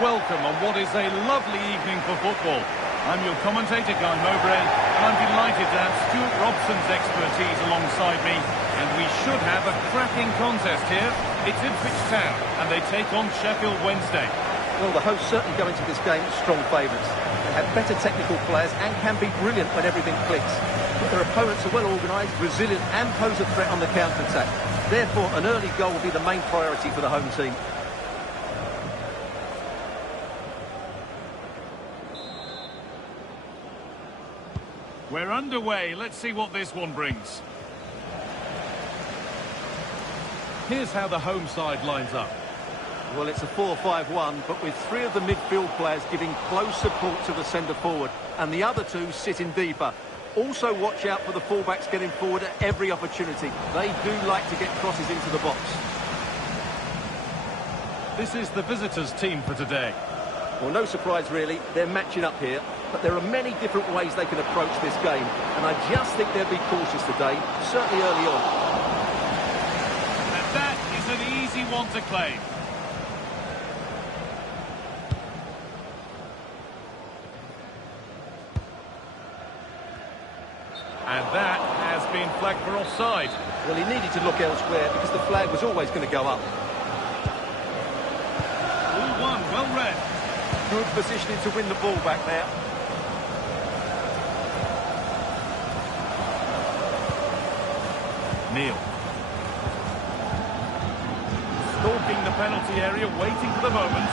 welcome on what is a lovely evening for football. I'm your commentator, Guy Mowbray, and I'm delighted to have Stuart Robson's expertise alongside me, and we should have a cracking contest here. It's Ipswich Town, and they take on Sheffield Wednesday. Well, the hosts certainly go into this game strong favourites. They have better technical players and can be brilliant when everything clicks. But their opponents are well organised, resilient and pose a threat on the counter-attack. Therefore, an early goal will be the main priority for the home team. We're underway. Let's see what this one brings. Here's how the home side lines up. Well, it's a 4-5-1, but with three of the midfield players giving close support to the centre-forward, and the other two sitting deeper. Also watch out for the fullbacks getting forward at every opportunity. They do like to get crosses into the box. This is the visitors' team for today. Well, no surprise really, they're matching up here, but there are many different ways they can approach this game, and I just think they'll be cautious today, certainly early on. And that is an easy one to claim. And that has been flagged for offside. Well, he needed to look elsewhere because the flag was always going to go up. 2-1, well read. Good positioning to win the ball back there. Neil. Stalking the penalty area, waiting for the moment.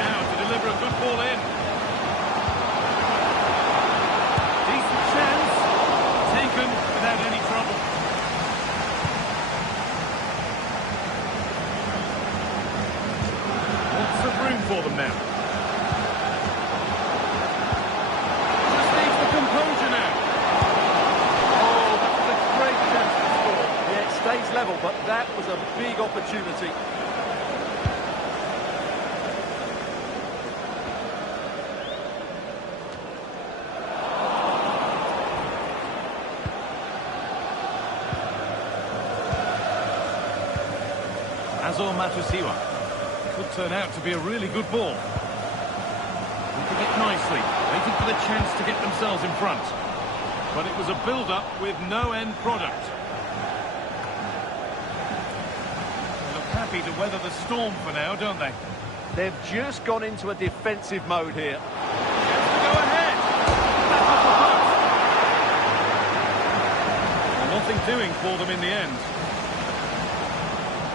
Now to deliver a good ball in. Decent chance. Taken without any trouble. Lots of room for them now. Stays level, but that was a big opportunity. Azor Matusiwa. Could turn out to be a really good ball. Looking it nicely, waiting for the chance to get themselves in front. But it was a build-up with no end product. Happy to weather the storm for now, don't they? They've just gone into a defensive mode here. Chance to go ahead. Well, nothing doing for them in the end.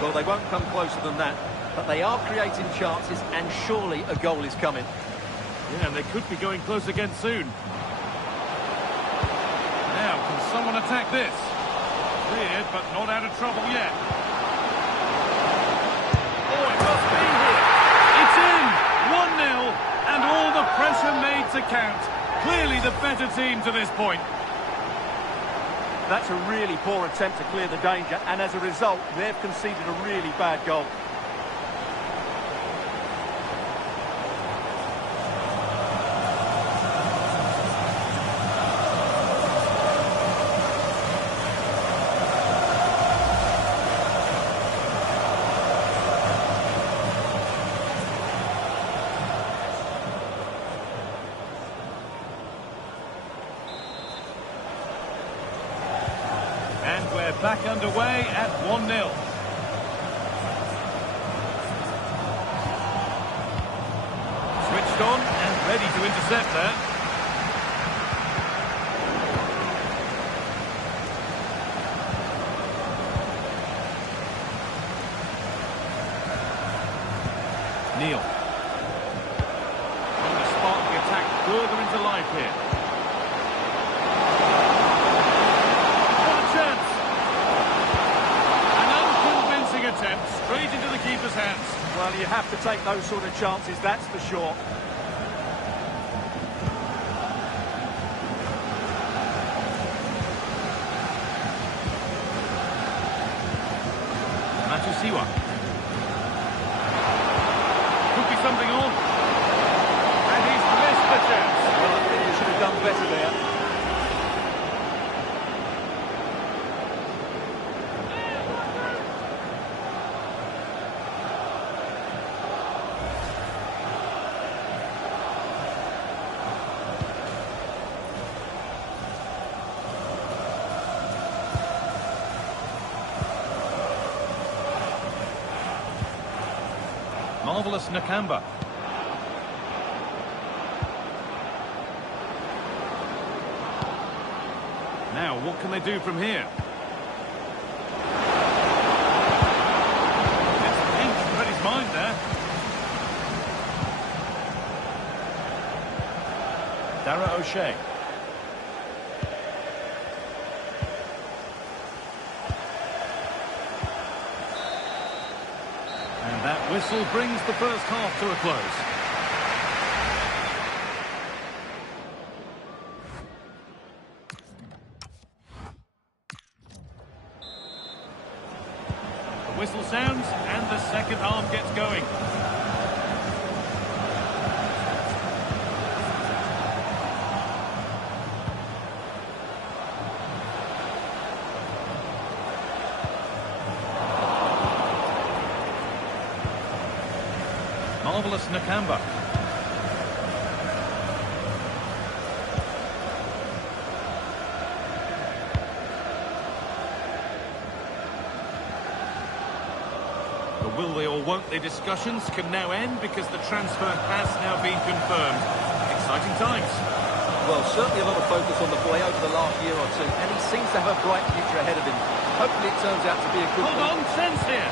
Well, they won't come closer than that, but they are creating chances, and surely a goal is coming. Yeah, and they could be going close again soon. Now, can someone attack this? Cleared, but not out of trouble yet. It's in! 1-0, and all the pressure made to count. Clearly the better team to this point. That's a really poor attempt to clear the danger, and as a result, they've conceded a really bad goal. And we're back underway at 1-0. Switched on and ready to intercept there. Neil. Trying to spark the attack further into life here. Attempt straight into the keeper's hands. Well, you have to take those sort of chances, that's for sure. Matusiwa. Could be something on. And he's missed the chance. Well, I think he should have done better there. Marvellous Nakamba. Now, what can they do from here? It's Pinch read his mind there. Dara O'Shea. And that whistle brings the first half to a close. The whistle sounds and the second half gets going. Marvellous Nakamba. The will they or won't they discussions can now end because the transfer has now been confirmed. Exciting times. Well, certainly a lot of focus on the boy over the last year or two, and he seems to have a bright future ahead of him. Hopefully it turns out to be a good one. Hold on, chance here.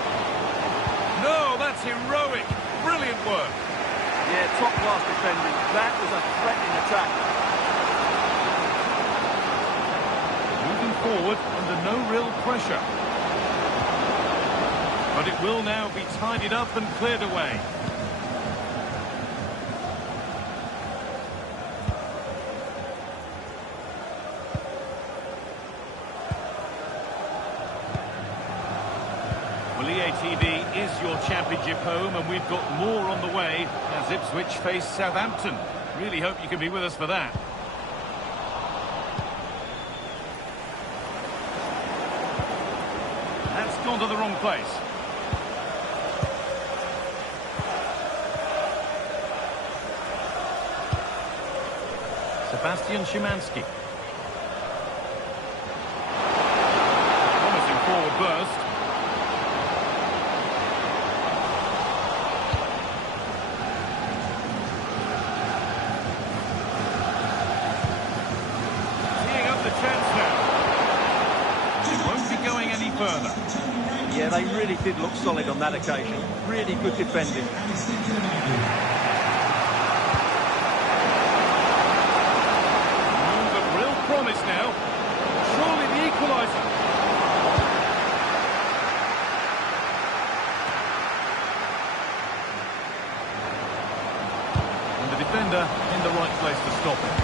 No, that's heroic. Brilliant work. Yeah, top-class defending. That was a threatening attack. Moving forward under no real pressure. But it will now be tidied up and cleared away. Well, EA TV is your championship home, and we've got more on the way as Ipswich face Southampton. Really hope you can be with us for that. That's gone to the wrong place. Sebastian Szymanski. Promising forward burst. Teeing up the chance now. It won't be going any further. Yeah, they really did look solid on that occasion. Really good defending. Promise now. Surely the equaliser. And the defender in the right place to stop it.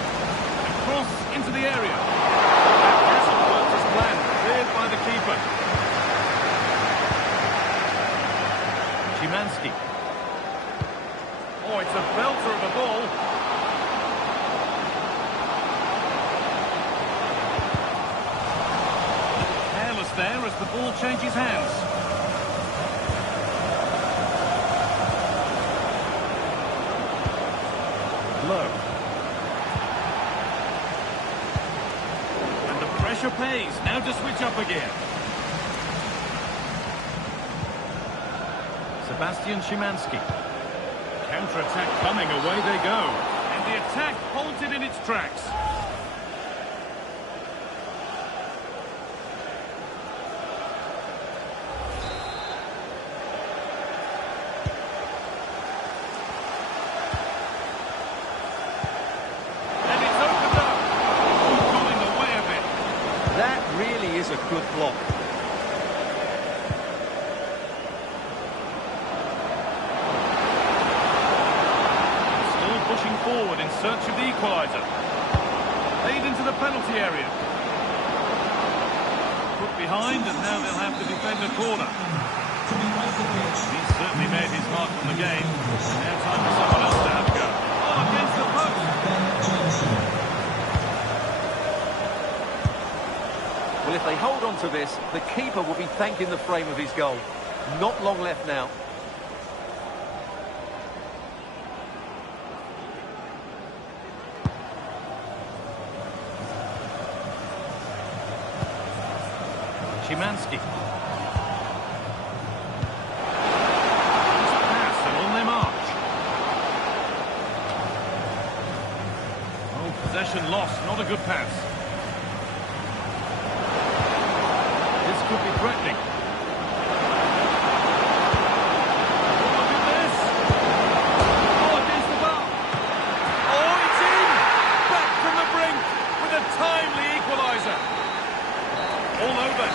And cross into the area. That hasn't worked as planned. Cleared by the keeper. Szymanski. Oh, it's a belter of a ball. There as the ball changes hands. Low. And the pressure pays. Now to switch up again. Sebastian Szymanski. Counter-attack coming. Away they go. And the attack halted in its tracks. Is a good block. Still pushing forward in search of the equaliser. Played into the penalty area. Put behind, and now they'll have to defend a corner. He's certainly made his mark on the game. Now time for someone else to have a go. Oh, against the post. Well, if they hold on to this, the keeper will be thanking the frame of his goal. Not long left now. Szymanski. Pass and on their mark. Possession lost, not a good pass. This could be threatening. Oh, look at this! Oh, against the bar! Oh, it's in! Back from the brink with a timely equaliser. All over.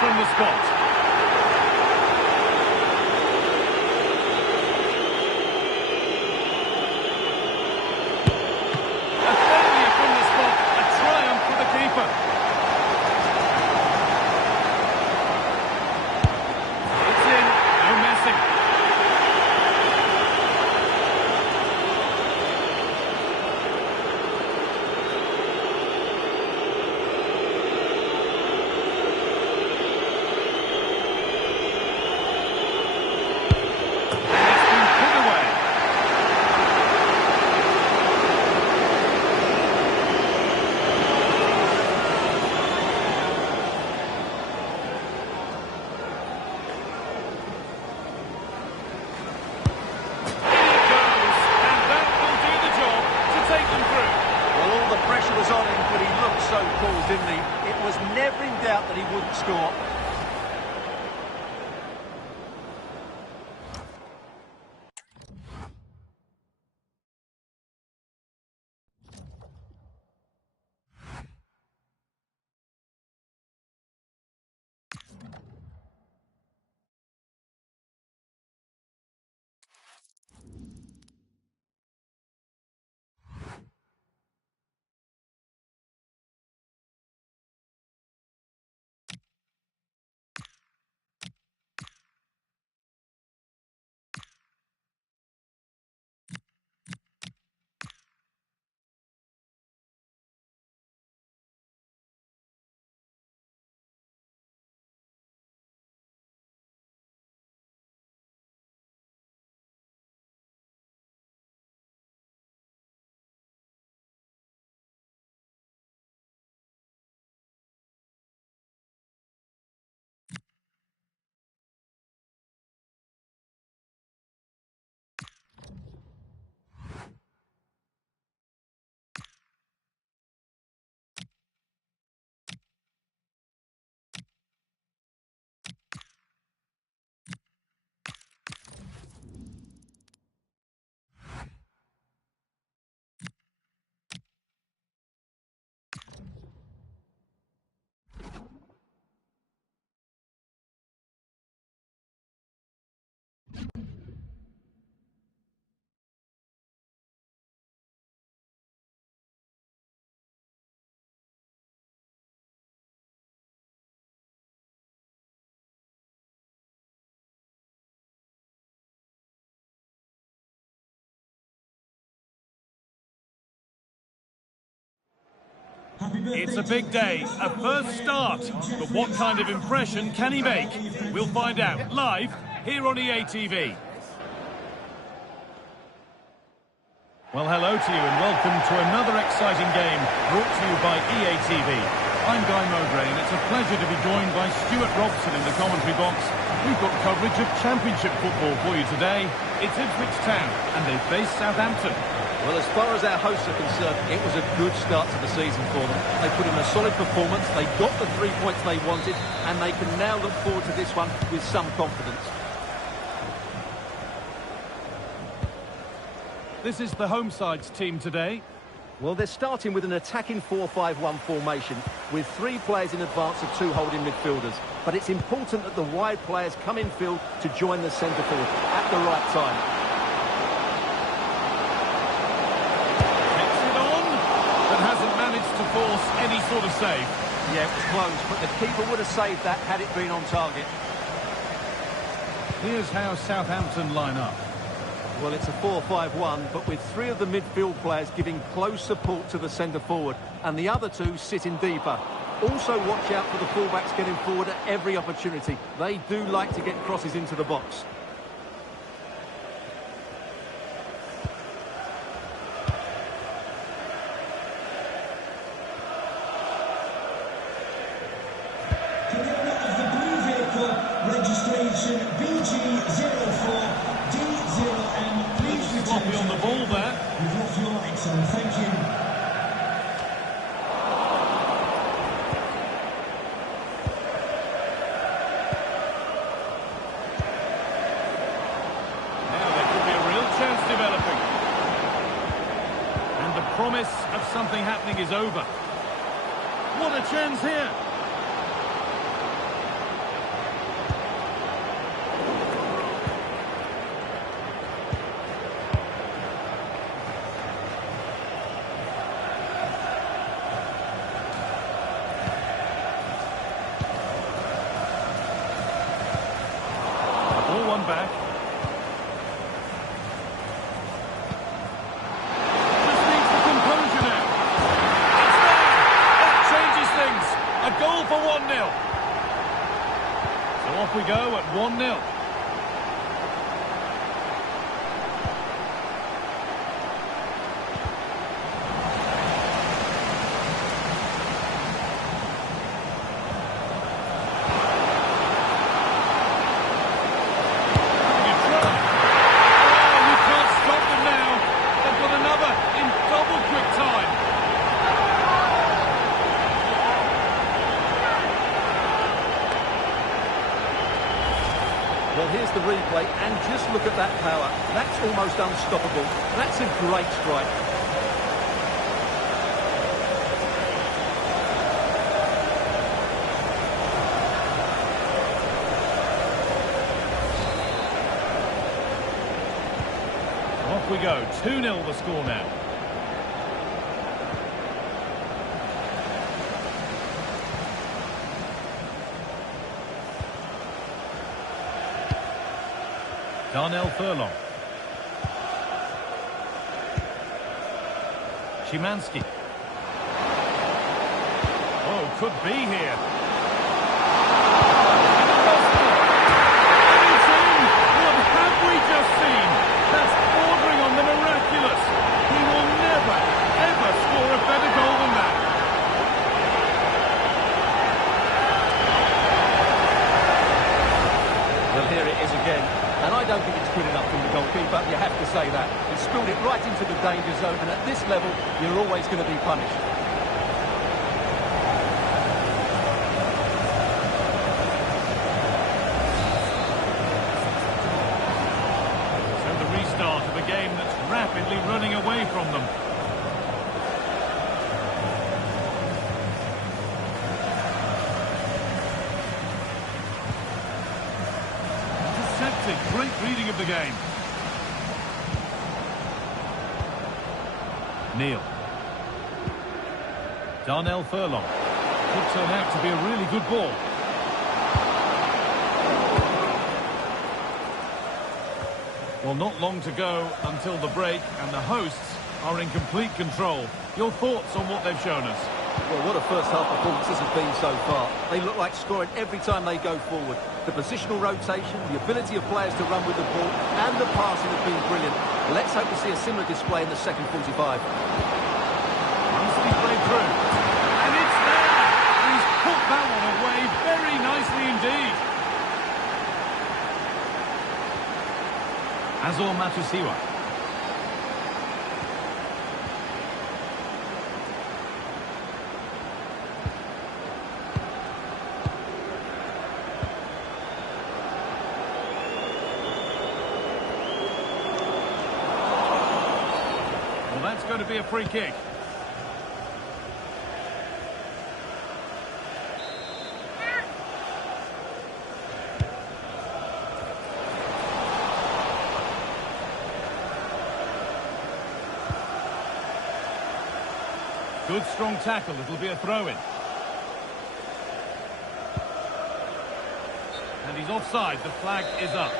From the spot. A failure from the spot. A triumph for the keeper. It's in. No messing. Was on him, but he looked so cool, didn't he? It was never in doubt that he wouldn't score. It's a big day, a first start, but what kind of impression can he make? We'll find out live here on EA TV. Well, hello to you and welcome to another exciting game brought to you by EA TV. I'm Guy Mowbray and it's a pleasure to be joined by Stuart Robson in the commentary box. We've got coverage of Championship football for you today. It's Ipswich Town and they face Southampton. Well, as far as our hosts are concerned, it was a good start to the season for them. They put in a solid performance, they got the 3 points they wanted, and they can now look forward to this one with some confidence. This is the home side's team today. Well, they're starting with an attacking 4-5-1 formation, with 3 players in advance of 2 holding midfielders. But it's important that the wide players come in field to join the centre forward at the right time. Hasn't managed to force any sort of save. Yeah, it was close, but the keeper would have saved that had it been on target. Here's how Southampton line up. Well, it's a 4-5-1, but with 3 of the midfield players giving close support to the centre forward, and the other 2 sitting deeper. Also watch out for the fullbacks getting forward at every opportunity. They do like to get crosses into the box. Registration BG04D0M. Please sloppy on the ball there. You've lost your light, son. Thank you. Now there could be a real chance developing. And the promise of something happening is over. What a chance here. One back. Just needs the composure now. It's there. That changes things. A goal for 1-0. So off we go at 1-0. Well, here's the replay, and just look at that power. That's almost unstoppable. That's a great strike. Off we go. 2-0 the score now. Darnell Furlong. Szymanski. Oh, could be here. What have we just seen? That's bordering on the miraculous. He will never, ever score a better goal than that. Well, here it is again. And I don't think it's good enough from the goalkeeper, you have to say that. He spilled it right into the danger zone, and at this level, you're always going to be punished. So the restart of a game that's rapidly running away from them. Great reading of the game. Neil. Darnell Furlong. Could turn out to be a really good ball. Well, not long to go until the break, and the hosts are in complete control. Your thoughts on what they've shown us? Well, what a first-half performance this has been so far. They look like scoring every time they go forward. The positional rotation, the ability of players to run with the ball, and the passing have been brilliant. Let's hope to see a similar display in the second 45. Nicely played through. And it's there! He's put that one away very nicely indeed. Azor Matusiwa. going to be a free kick. Good strong tackle, it'll be a throw-in. And he's offside, the flag is up.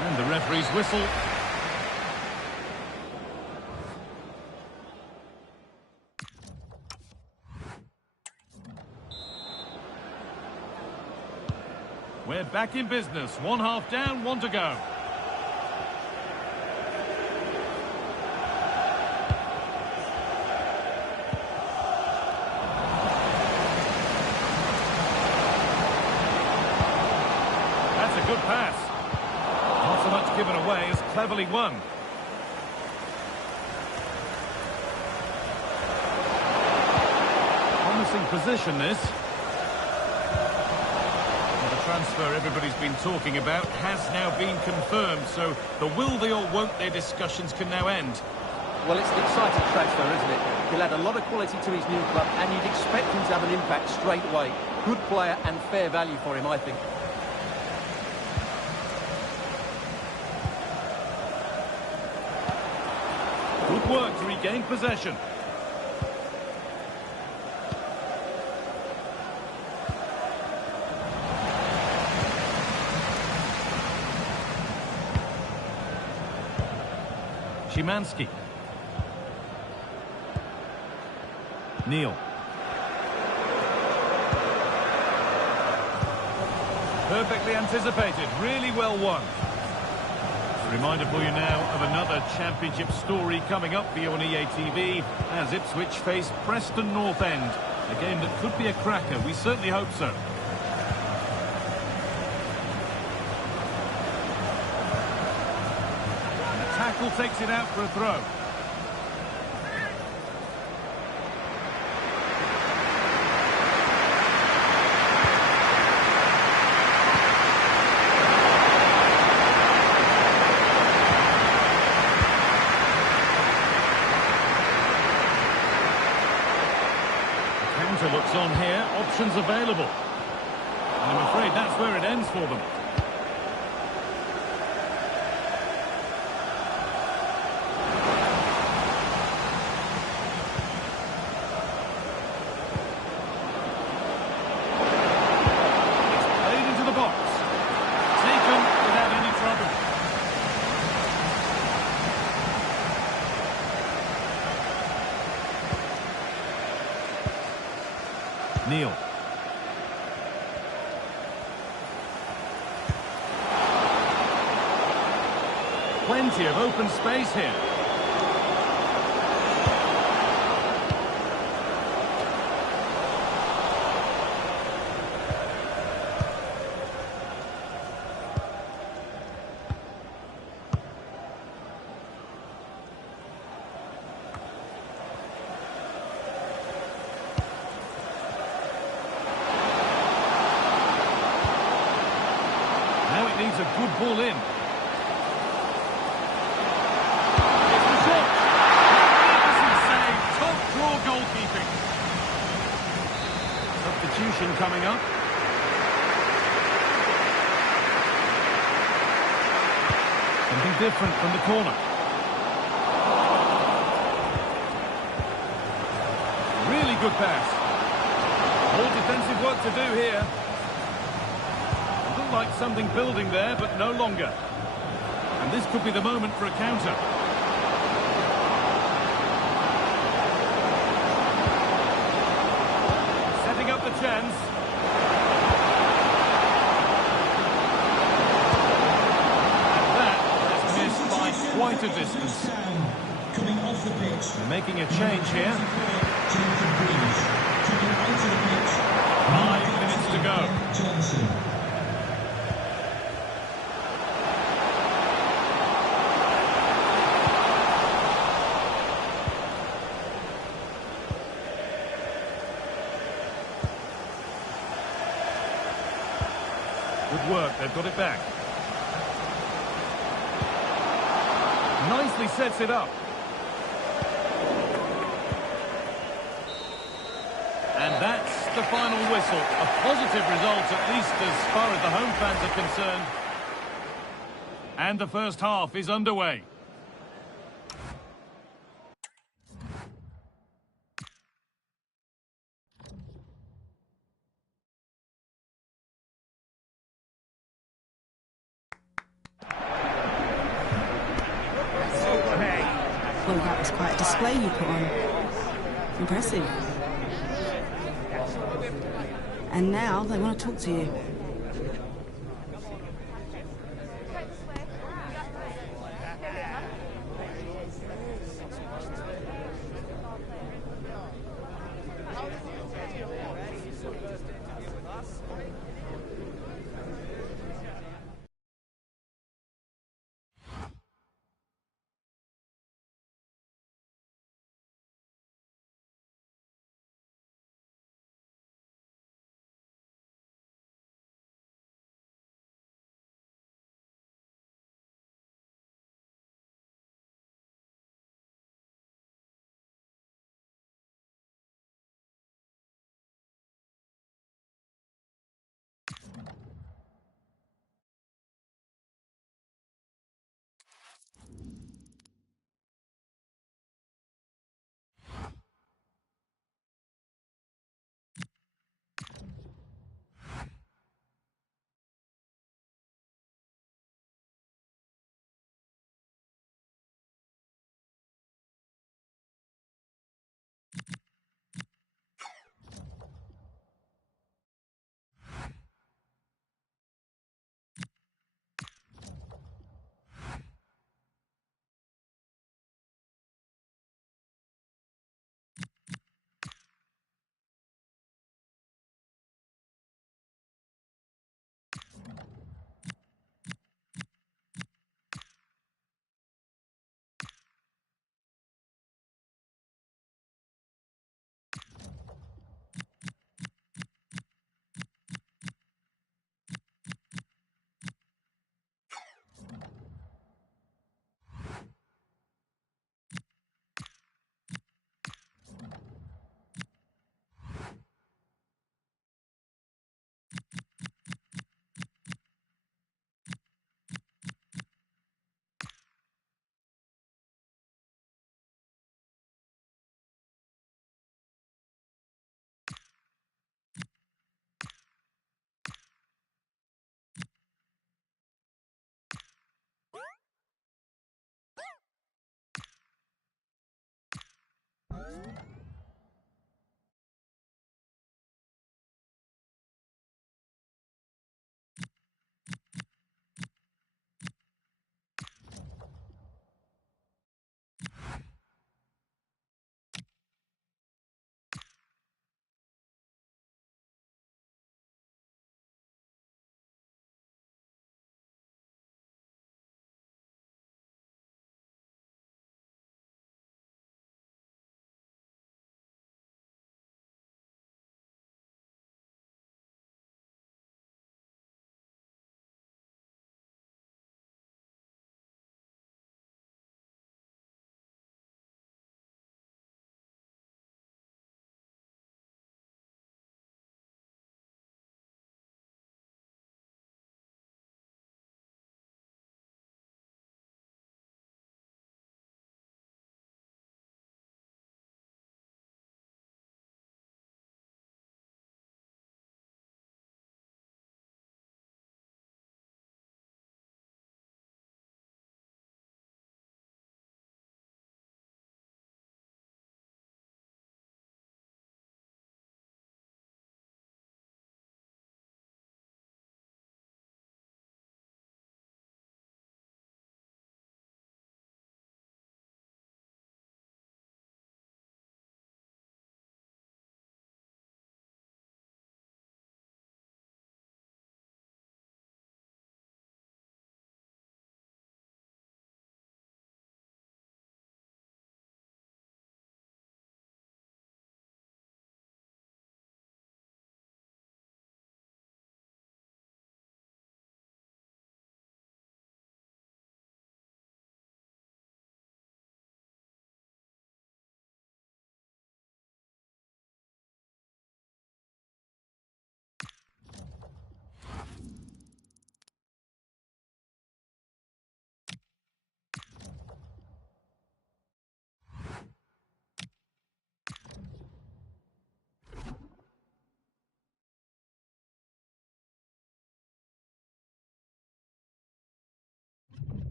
And the referee's whistle. We're back in business. 1 half down, 1 to go. That's a good pass. Not so much given away as cleverly won. Promising position, this. Transfer everybody's been talking about has now been confirmed, so the will they or won't they discussions can now end. Well, it's an exciting transfer, isn't it? He'll add a lot of quality to his new club, and you'd expect him to have an impact straight away. Good player and fair value for him, I think. Good work to regain possession. Szymanski. Neil. Perfectly anticipated, really well won. A reminder for you now of another championship story coming up for you on EA TV as Ipswich face Preston North End. A game that could be a cracker, we certainly hope so. Tackle takes it out for a throw. Counter looks on here, options available. And I'm afraid that's where it ends for them. Neil. Plenty of open space here. Needs a good ball in. It's the shot. Magnificent save. Top draw goalkeeping. Substitution coming up. Something different from the corner. Really good pass. More defensive work to do here. Like something building there, but no longer. And this could be the moment for a counter. Setting up the chance. And that is missed by quite a distance. Coming off the pitch. They're making a change here. 5 minutes to go. Johnson. Good work, they've got it back. Nicely sets it up. And that's the final whistle. A positive result, at least as far as the home fans are concerned. And the first half is underway. Well, that was quite a display you put on. Impressive. And now they want to talk to you.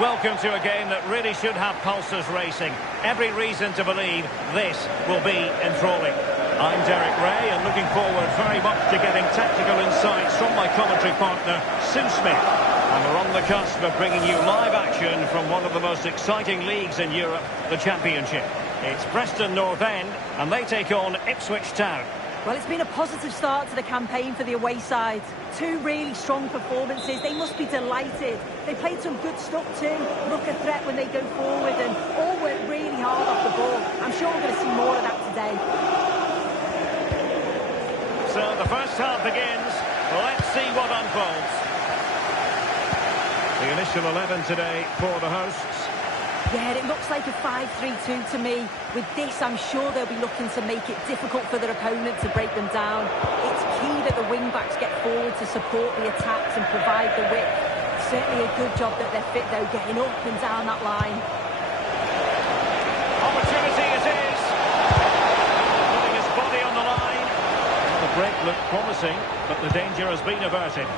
welcome to a game that really should have pulses racing. Every reason to believe this will be enthralling. I'm Derek Ray and looking forward very much to getting tactical insights from my commentary partner, Sue Smith. And we're on the cusp of bringing you live action from one of the most exciting leagues in Europe, the Championship. It's Preston North End and they take on Ipswich Town. Well, it's been a positive start to the campaign for the away side. Two really strong performances. They must be delighted. They played some good stuff too. Look a threat when they go forward and all work really hard off the ball. I'm sure we're going to see more of that today. So the first half begins. Let's see what unfolds. The initial 11 today for the hosts. Yeah, it looks like a 5-3-2 to me. With this, I'm sure they'll be looking to make it difficult for their opponent to break them down. It's key that the wing-backs get forward to support the attacks and provide the width. Certainly a good job that they're fit, though, getting up and down that line. Opportunity it is. Putting his body on the line. The break looked promising, but the danger has been averted.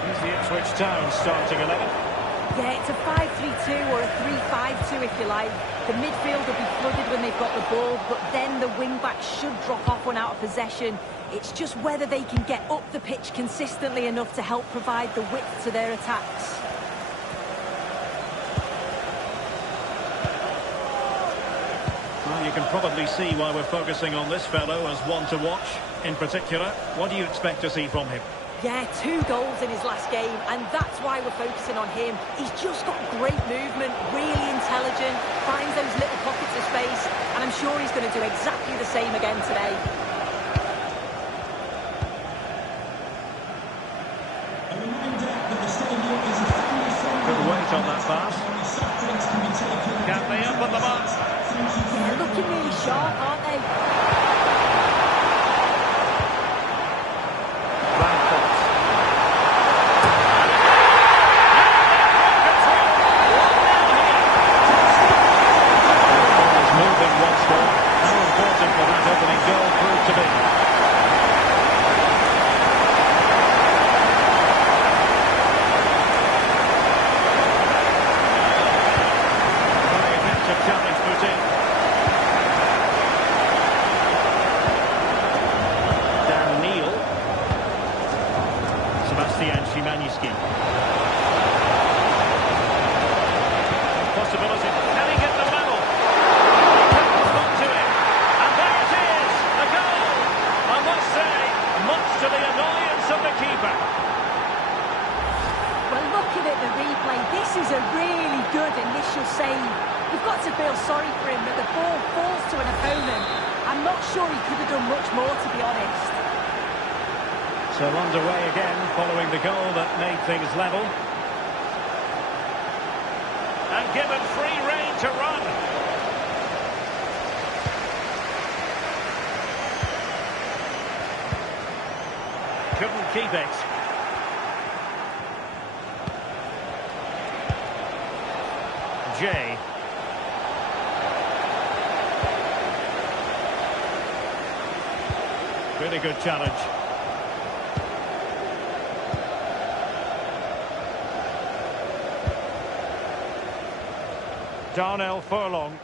Here's the Ipswich Town starting 11. Yeah, it's a 5-3-2 or a 3-5-2 if you like. The midfield will be flooded when they've got the ball, but then the wing-backs should drop off when out of possession. It's just whether they can get up the pitch consistently enough to help provide the width to their attacks. Well, you can probably see why we're focusing on this fellow as one to watch. In particular, what do you expect to see from him? Yeah, 2 goals in his last game, and that's why we're focusing on him. He's just got great movement, really intelligent, finds those little pockets of space, and I'm sure he's going to do exactly the same again today. A reminder that the stadium is a family-friendly. Good weight on that pass. Soft drinks can be taken. Can they up on the mark? They're looking really sharp, aren't they? Possibility. Can he get the level? He can't respond to it. And there it is, the goal. I must say, much to the annoyance of the keeper. Well, looking at the replay, this is a really good initial save. You've got to feel sorry for him that the ball falls to an opponent. I'm not sure he could have done much more, to be honest. So underway again, following the goal that made things level. And given free rein to run. Couldn't keep it. Jay. Really good challenge. Darnell Furlong.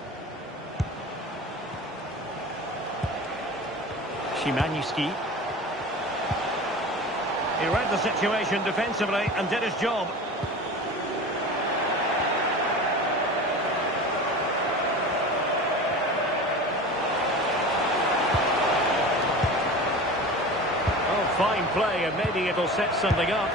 Szymański. He read the situation defensively and did his job. Oh, fine play, and maybe it'll set something up.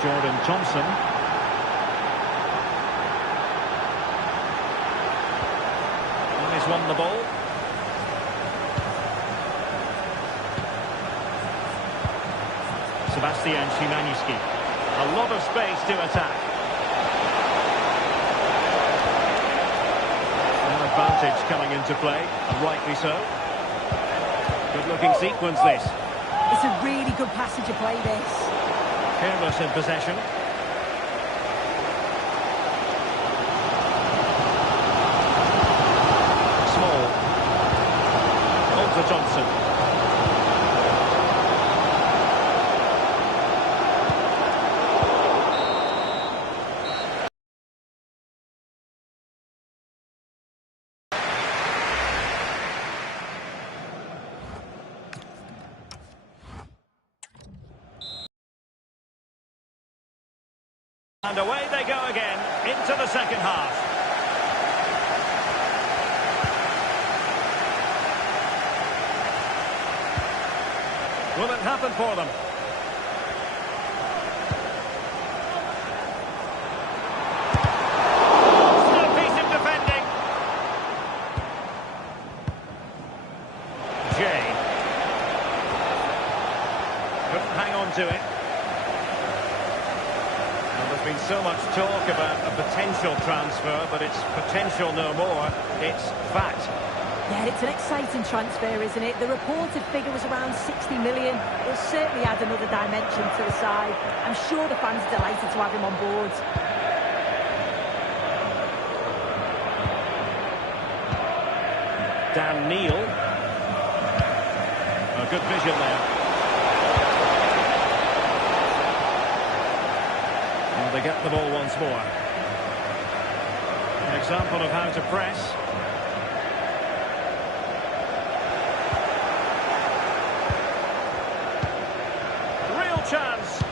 Jordan Thompson. And he's won the ball. Sebastian Szymański. A lot of space to attack. An advantage coming into play, and rightly so. Good-looking sequence, this. It's a really good passage of play, this. Careless in possession. Small. And away they go again into the second half. Will it happen for them? Still piece of defending. Jay. Couldn't hang on to it. Well, there's been so much talk about a potential transfer, but it's potential no more. It's fact. Yeah, it's an exciting transfer, isn't it? The reported figure was around 60 million. It'll certainly add another dimension to the side. I'm sure the fans are delighted to have him on board. Dan Neil. A good vision there. Well, they get the ball once more. An example of how to press. Chance.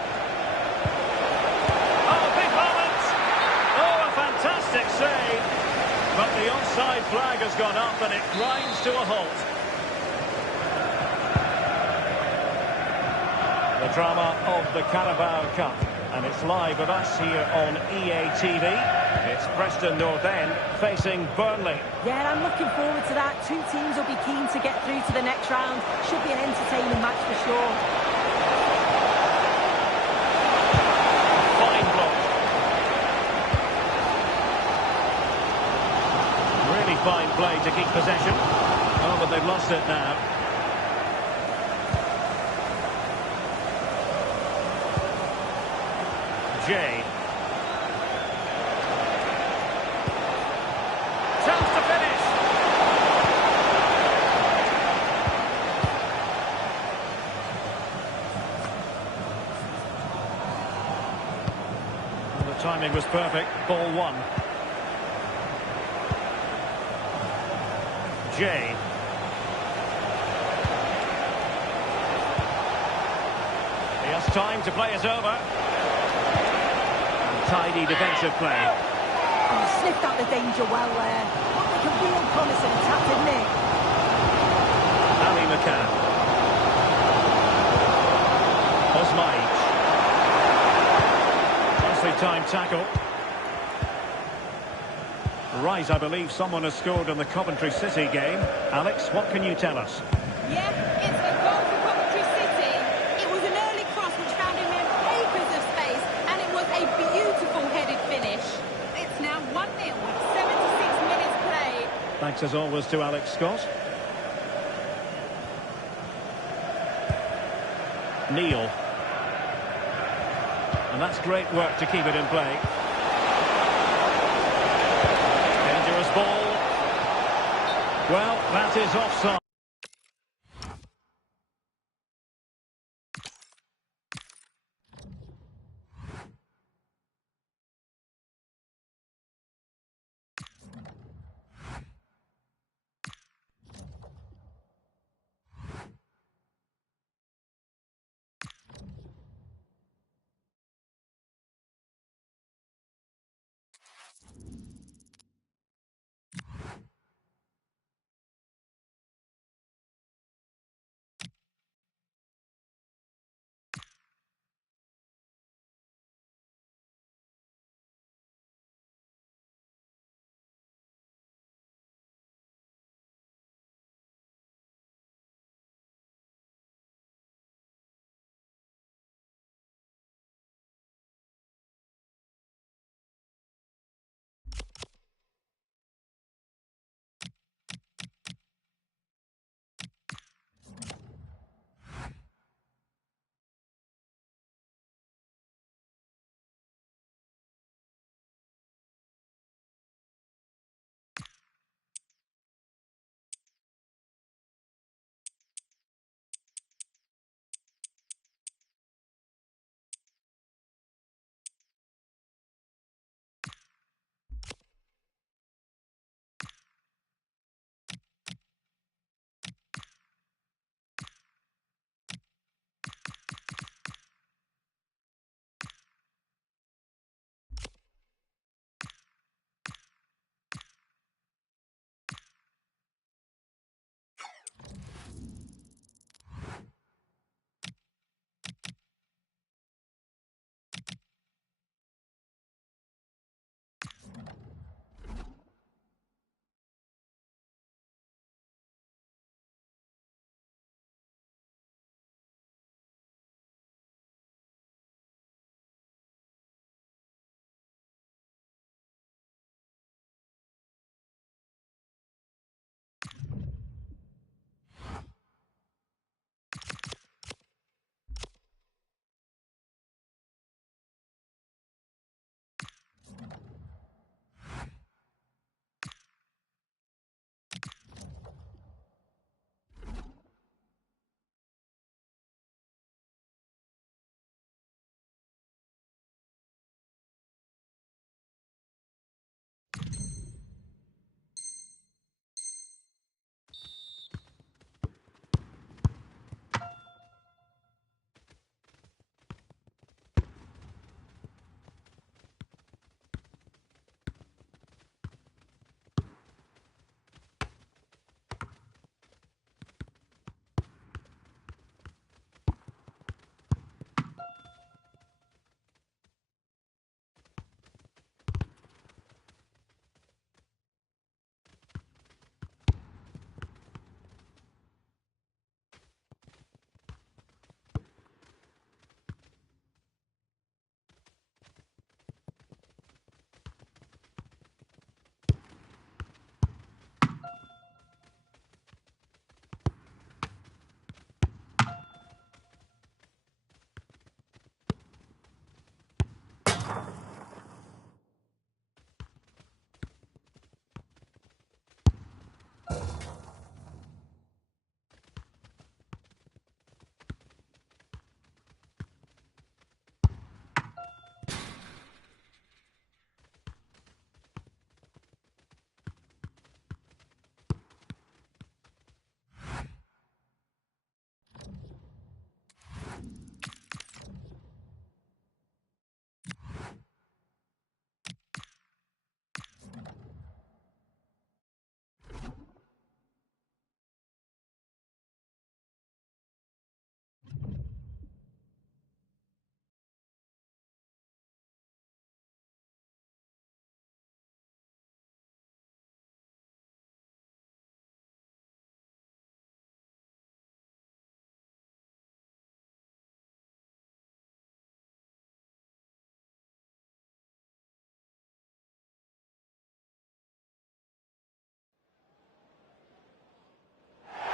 Oh, big moment. Oh, a fantastic save. But the offside flag has gone up and it grinds to a halt. The drama of the Carabao Cup. And it's live with us here on EA TV. It's Preston North End facing Burnley. Yeah, I'm looking forward to that. Two teams will be keen to get through to the next round. Should be an entertaining match for sure. Fine play to keep possession. Oh, but they've lost it now. Jay. Chance to finish. Well, the timing was perfect. Ball one. Jay. He has time to play us over. And tidy defensive play. Oh, sniffed out the danger well there. Looked like a real promising attack, didn't it? Ali McCann. Osmaich. Nicely timed tackle. Right, I believe someone has scored in the Coventry City game. Alex, what can you tell us? Yeah, it's a goal for Coventry City. It was an early cross which found him in acres of space, and it was a beautiful headed finish. It's now 1-0 with 76 minutes played. Thanks as always to Alex Scott. Neil. And that's great work to keep it in play. Ball. Well, that is offside.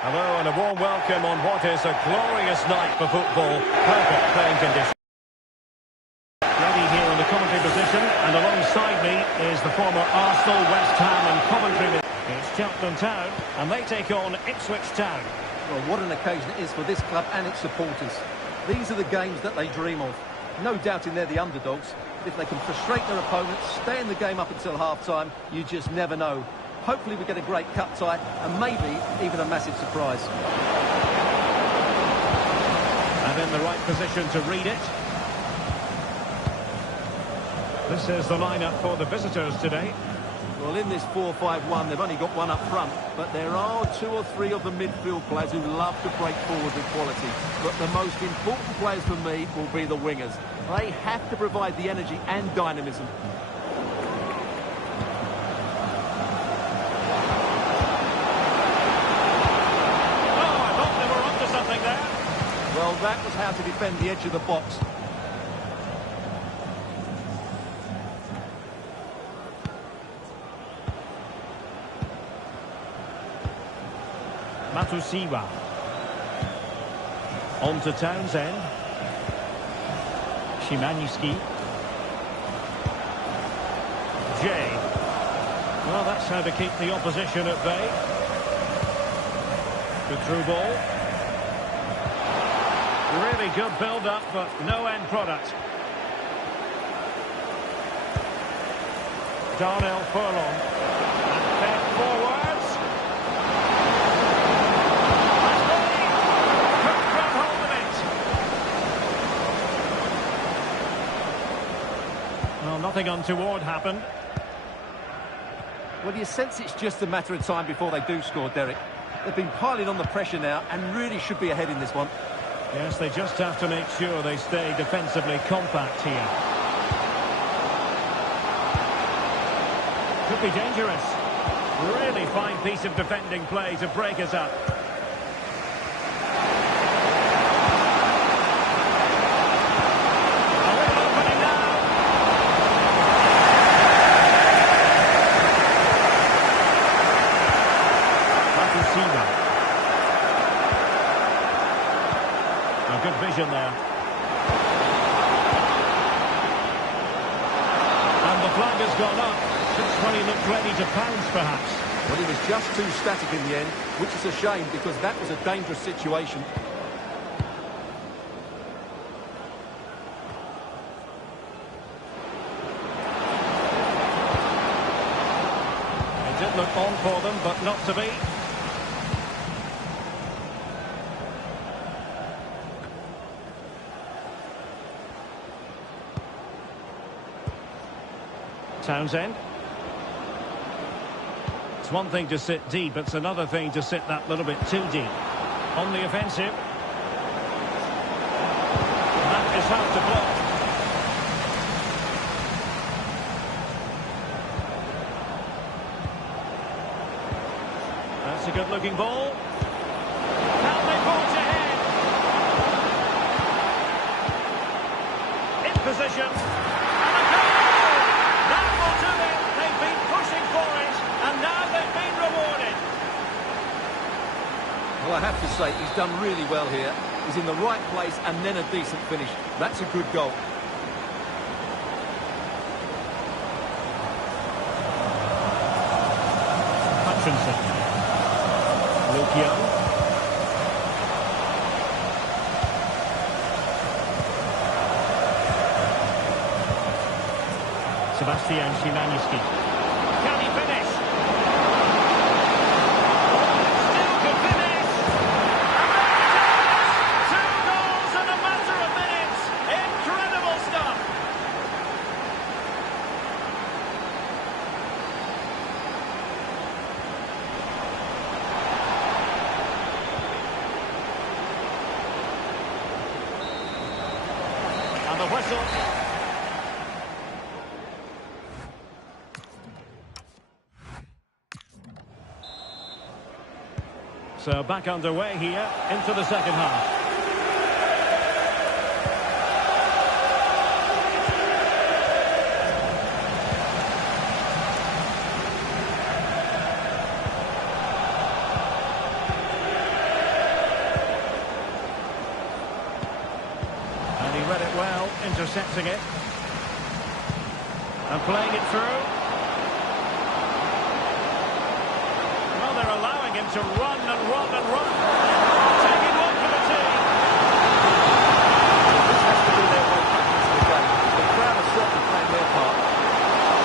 Hello and a warm welcome on what is a glorious night for football. Perfect playing conditions. Ready here in the commentary position, and alongside me is the former Arsenal, West Ham and Coventry. It's Cheltenham Town, and they take on Ipswich Town. Well, what an occasion it is for this club and its supporters. These are the games that they dream of. No doubting they're the underdogs. If they can frustrate their opponents, stay in the game up until half-time, you just never know. Hopefully we get a great cut tie and maybe even a massive surprise. And in the right position to read it. This is the lineup for the visitors today. Well, in this 4-5-1, they've only got one up front, but there are two or three of the midfield players who love to break forward with quality. But the most important players for me will be the wingers. They have to provide the energy and dynamism. Well, that was how to defend the edge of the box. Matusiwa. On to Townsend. Szymanski. Jay. Well, that's how to keep the opposition at bay. Good through ball. Really good build-up, but no end product. Darnell Furlong. And fed forwards. That's Lee. Couldn't grab hold of it. Well, nothing untoward happened. Well, you sense it's just a matter of time before they do score, Derek. They've been piling on the pressure now and really should be ahead in this one. Yes, they just have to make sure they stay defensively compact here. Could be dangerous. Really fine piece of defending play to break us up. A little opening now. Matusiwa. Good vision there. And the flag has gone up, just when he looked ready to pounce, perhaps. Well, he was just too static in the end, which is a shame because that was a dangerous situation. It did look on for them, but not to be. Townsend. It's one thing to sit deep, it's another thing to sit that little bit too deep. On the offensive. That is hard to block. That's a good-looking ball. Can they forge ahead? In position. Well, I have to say, he's done really well here. He's in the right place and then a decent finish. That's a good goal. Hutchinson. Luke Young. Sebastian Szymanski. Can he finish? Still could finish. And there it is. 2 goals in a matter of minutes. Incredible stuff. And the whistle. So back underway here into the second half. And he read it well, intercepting it. And playing it through. Well, they're allowing him to run and run and run. Taking one for the team. This has to be their way back into the game. The crowd are certainly playing their part.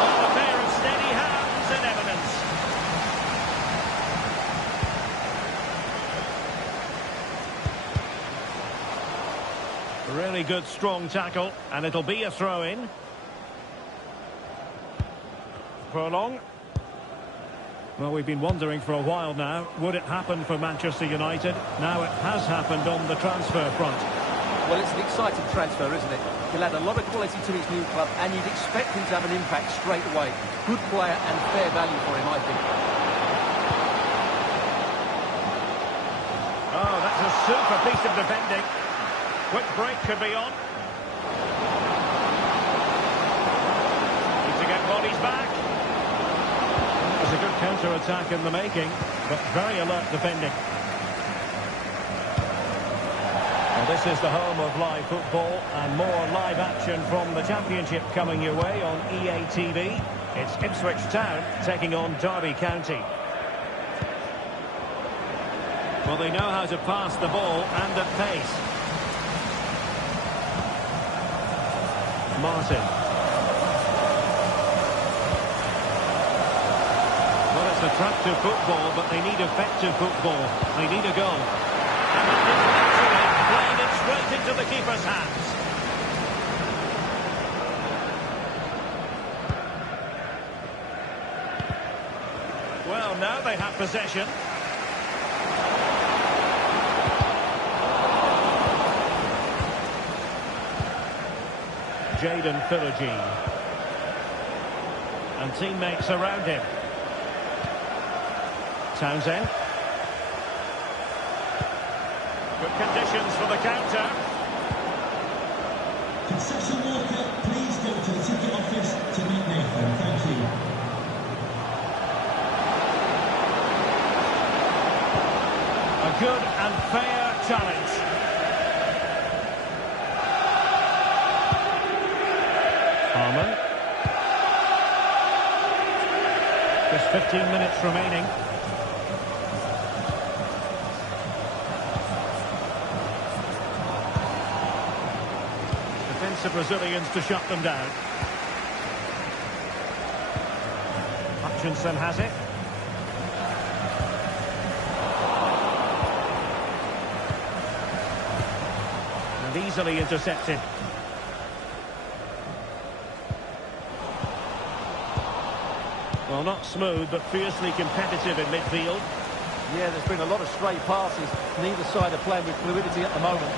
Oh, a pair of steady hands in evidence. Really good, strong tackle, and it'll be a throw-in. Prolong. Well, we've been wondering for a while now, would it happen for Manchester United? Now it has happened on the transfer front. Well, it's an exciting transfer, isn't it? He'll add a lot of quality to his new club, and you'd expect him to have an impact straight away. Good player and fair value for him, I think. Oh, that's a super piece of defending. Quick break could be on. Need to get bodies back. It's a good counter-attack in the making, but very alert defending. Well, this is the home of live football, and more live action from the Championship coming your way on EA TV. It's Ipswich Town taking on Derby County. Well, they know how to pass the ball and at pace. Martin. Well, it's attractive football, but they need effective football. They need a goal. And that is actually playing it straight into the keeper's hands. Well, now they have possession. Jayden Philogene. And teammates around him. Townsend. Good conditions for the counter. Concession worker, please go to the ticket office to meet Nathan. Thank you. A good and fair challenge. Harman. Just 15 minutes remaining. Defensive Brazilians to shut them down. Hutchinson has it. And easily intercepted. Well, not smooth, but fiercely competitive in midfield. Yeah, there's been a lot of stray passes. Neither side are playing with fluidity at the moment.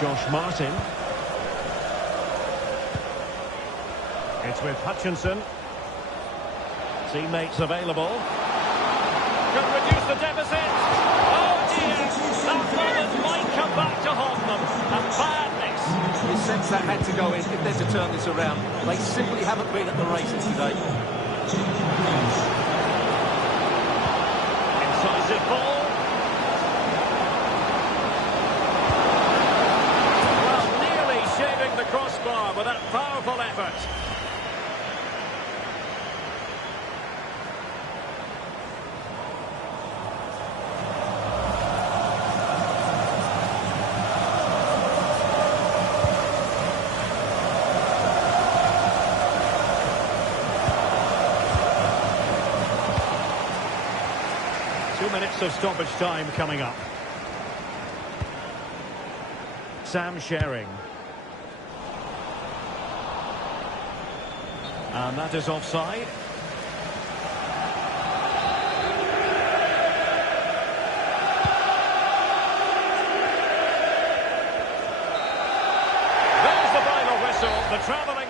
Josh Martin. It's with Hutchinson. Teammates available. Could reduce the deficit. Oh dear! That moment might come back to haunt them. A bad miss. You sense that had to go in if they're to turn this around. They simply haven't been at the races today. Incisive ball. Well, nearly shaving the crossbar with that powerful effort. Minutes of stoppage time coming up. Sam Sherring. And that is offside. There's the final whistle. The travelling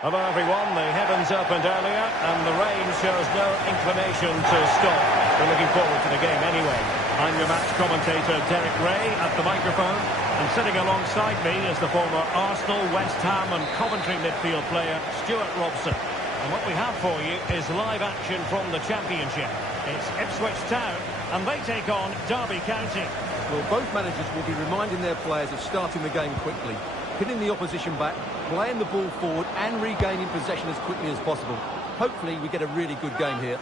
Hello everyone, the heavens opened earlier and the rain shows no inclination to stop. We're looking forward to the game anyway. I'm your match commentator Derek Ray at the microphone, and sitting alongside me is the former Arsenal, West Ham and Coventry midfield player Stuart Robson. And what we have for you is live action from the Championship. It's Ipswich Town and they take on Derby County. Well, both managers will be reminding their players of starting the game quickly, hitting the opposition back, playing the ball forward and regaining possession as quickly as possible. Hopefully we get a really good game here.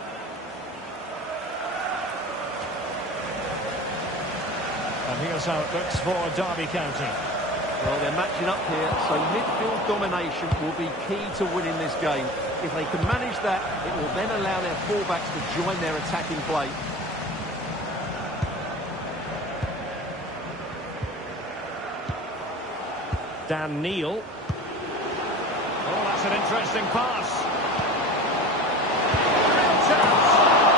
And here's how it looks for Derby County. Well, they're matching up here, so midfield domination will be key to winning this game. If they can manage that, it will then allow their fullbacks to join their attacking play. Dan Neil. Oh, that's an interesting pass. Real chance.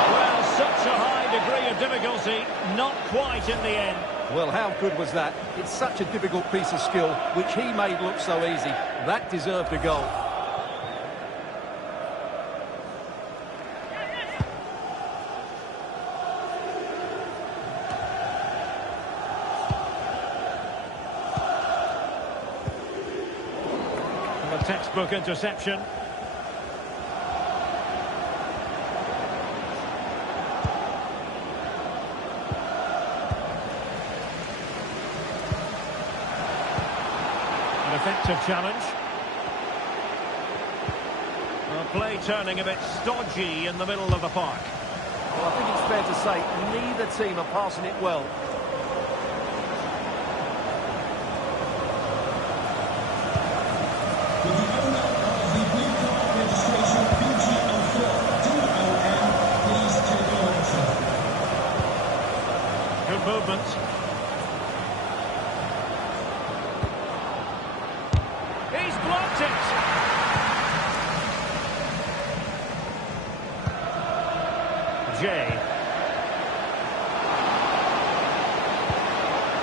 Well, such a high degree of difficulty, not quite in the end. Well, how good was that? It's such a difficult piece of skill, which he made look so easy. That deserved a goal. A textbook interception. An effective challenge. Well, play turning a bit stodgy in the middle of the park. Well, I think it's fair to say neither team are passing it well. With the owner of the blue card registration, Fc26, please take your answer. Good movement. He's blocked it. Jay.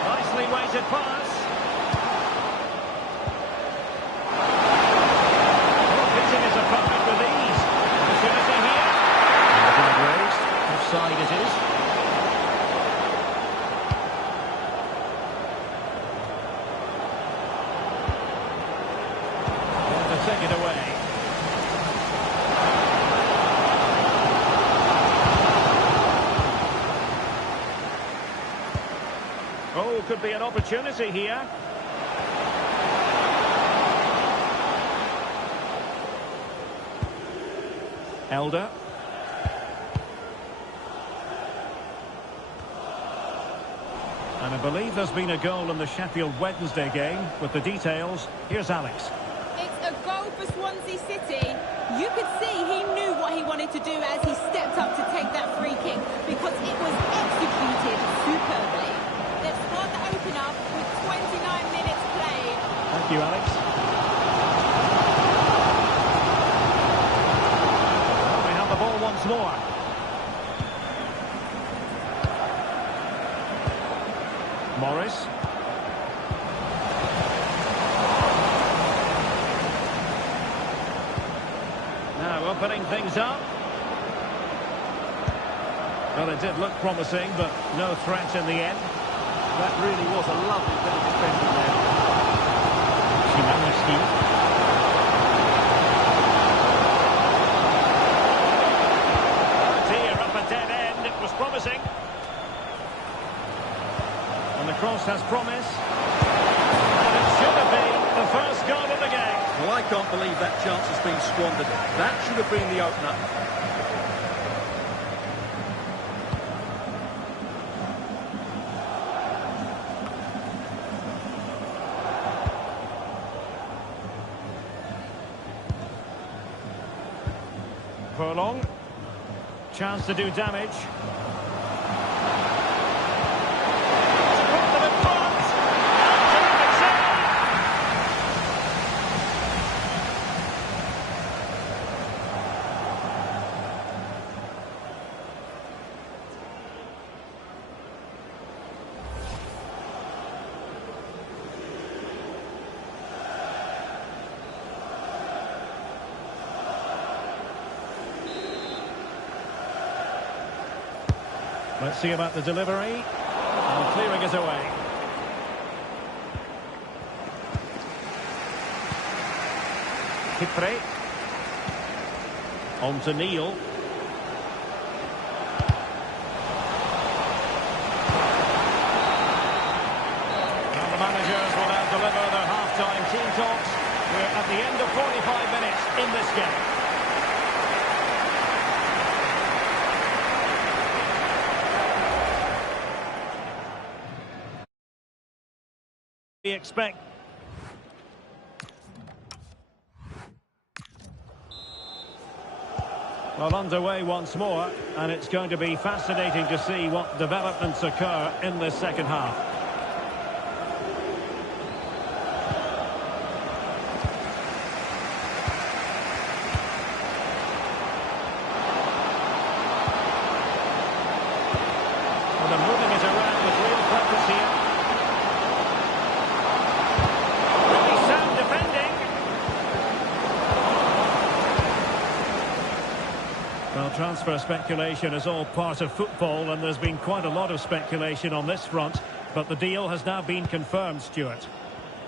Nicely weighted pass. Hitting his opponent with ease. Opportunity here. And the flag raised. Offside it is. And to take it away. Oh, could be an opportunity here. Elder. And I believe there's been a goal in the Sheffield Wednesday game. With the details, here's Alex. It's a goal for Swansea City. You could see he knew what he wanted to do as he stepped up to take that free kick because it was executed superbly. They've scored the opener with 29 minutes played. Thank you, Alex. We have the ball once more. Morris. Now opening things up. Well, it did look promising, but no threat in the end. That really was a lovely bit of defending there. Szymanski. Dear, up a dead end. It was promising. And the cross has promise. And it should have been the first goal of the game. Well, I can't believe that chance has been squandered. That should have been the opener. Furlong. Chance to do damage. Let's see about the delivery. And clearing it away. Kipre. On to Neil. Well, the managers will now deliver their half-time team talks. We're at the end of 45 minutes in this game. We expect... Well, underway once more, and it's going to be fascinating to see what developments occur in this second half. Well, they're moving it around with real purpose here. Really sound defending. Well, transfer speculation is all part of football, and there's been quite a lot of speculation on this front, but the deal has now been confirmed, Stuart.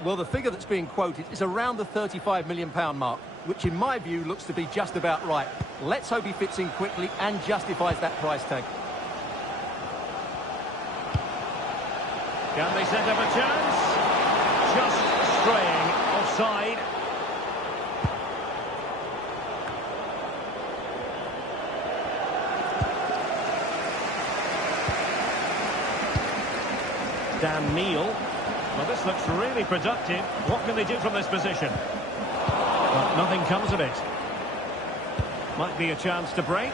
Well, the figure that's being quoted is around the £35 million mark, which in my view looks to be just about right. Let's hope he fits in quickly and justifies that price tag. Can they set up a chance? Just straying offside. Dan Neil. Well, this looks really productive. What can they do from this position? Well, nothing comes of it. Might be a chance to break.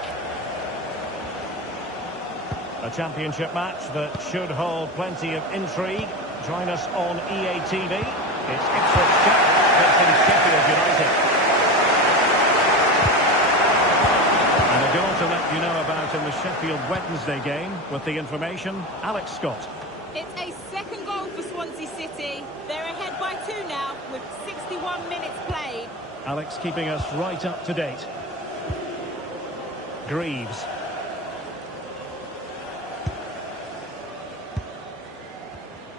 A championship match that should hold plenty of intrigue. Join us on EA TV. It's Ipswich Town facing Sheffield United. And a goal to let you know about in the Sheffield Wednesday game with the information, Alex Scott. It's a second goal for Swansea City. They're ahead by 2 now with 61 minutes played. Alex keeping us right up to date. Greaves.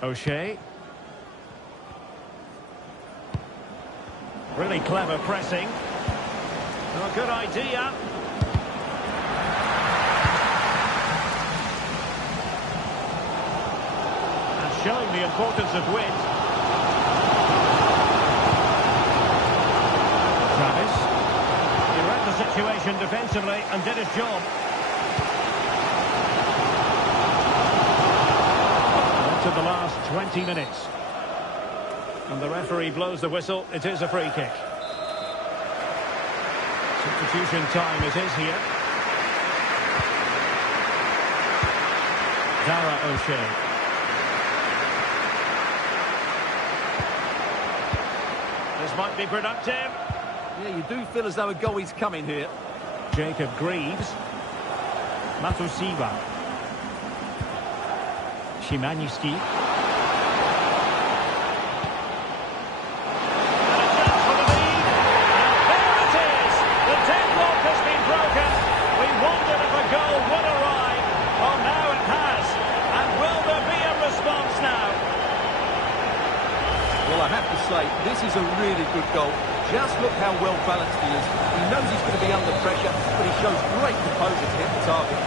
O'Shea. Really clever pressing. Oh, good idea. And showing the importance of width. Travis. He read the situation defensively and did his job. To the last 20 minutes. And the referee blows the whistle. It is a free kick. Substitution time it is here. Dara O'Shea. This might be productive. Yeah, you do feel as though a goal is coming here. Jacob Greaves. Matusiwa. Szymanski. And a chance for the lead. And there it is. The deadlock has been broken. We wondered if a goal would arrive. Well, now it has. And will there be a response now? Well, I have to say, this is a really good goal. Just look how well balanced he is. He knows he's going to be under pressure, but he shows great composure to hit the target.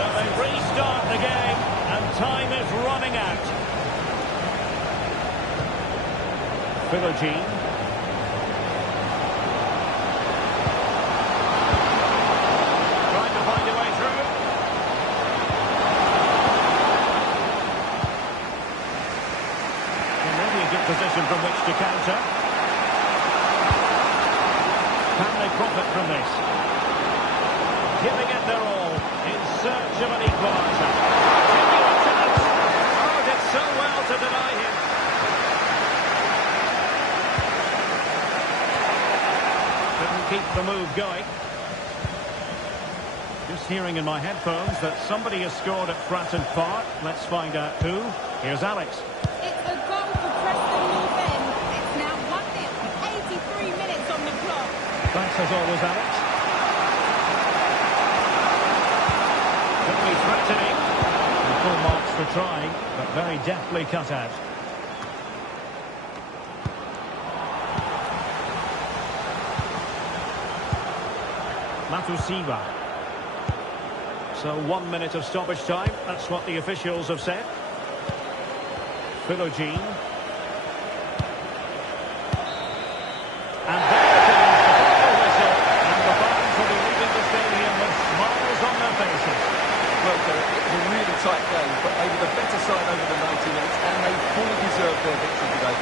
So they restart the game. And time is running out. Philogene. Trying to find a way through. And maybe a good position from which to counter. Can they profit from this? Giving it their all in search of an equaliser. So well to deny him. Couldn't keep the move going. Just hearing in my headphones that somebody has scored at Fratton Park. Let's find out who. Here's Alex. It's a goal for Preston North End. It's now 1-0 with 83 minutes on the clock. Thanks as always, Alex. Could be trying, but very deftly cut out. Matusiwa. So 1 minute of stoppage time. That's what the officials have said. Philogene. And there comes the final whistle. And the fans will be leaving the stadium with smiles on their faces. Well, Derek, it was a really tight game, but they were the better side over the 90 minutes, and they fully deserved their victory today.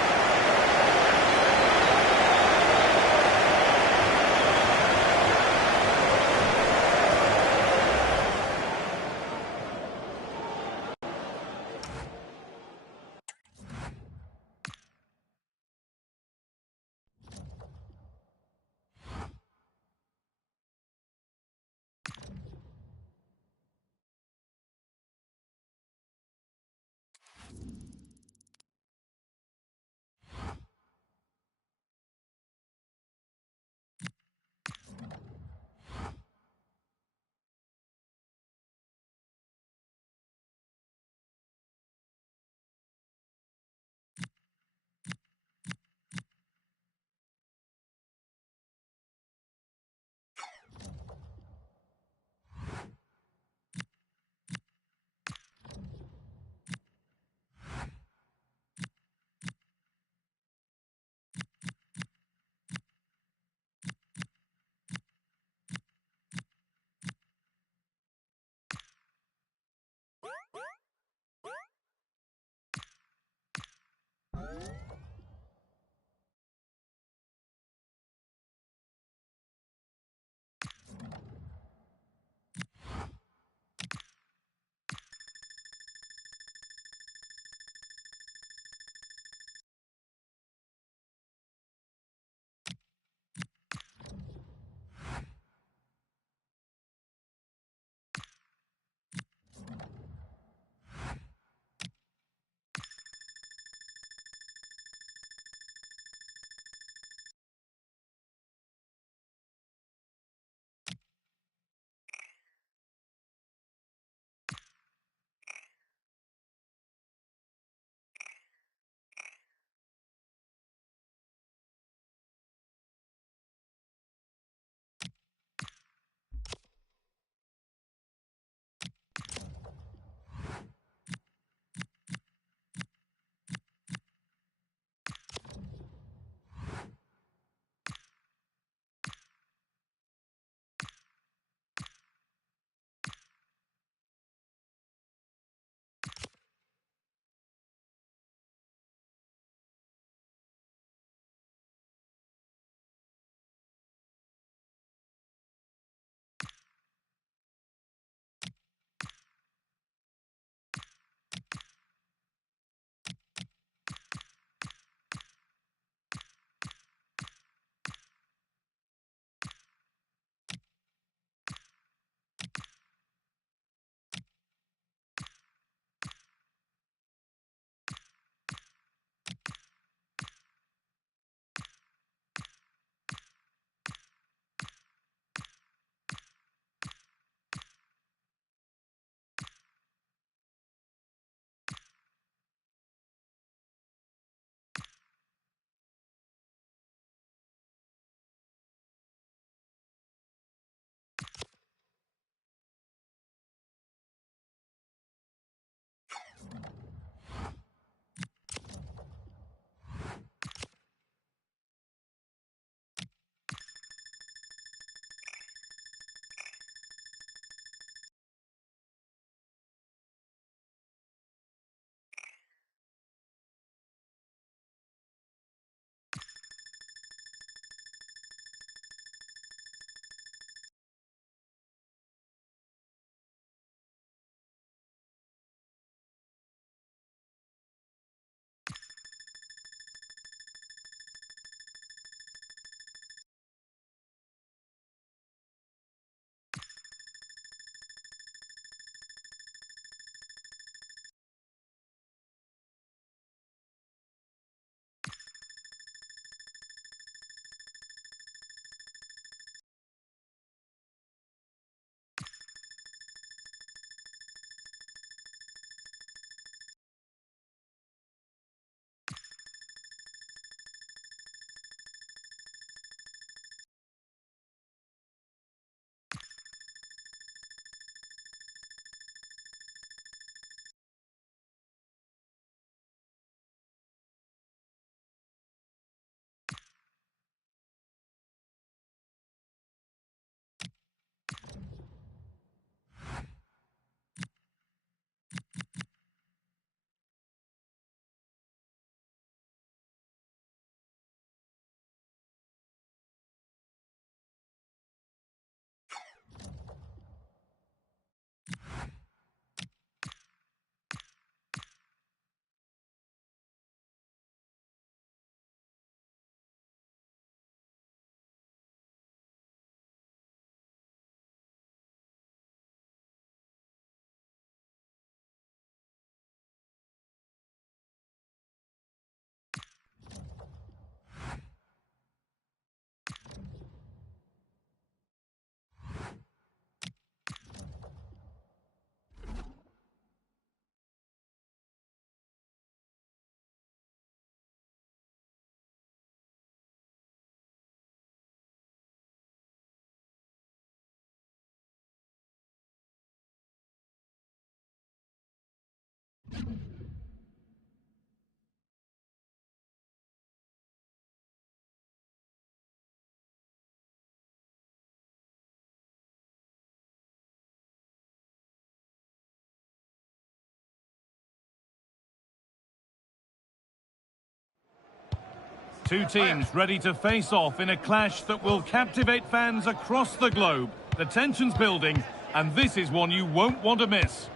Two teams ready to face off in a clash that will captivate fans across the globe. The tension's building, and this is one you won't want to miss.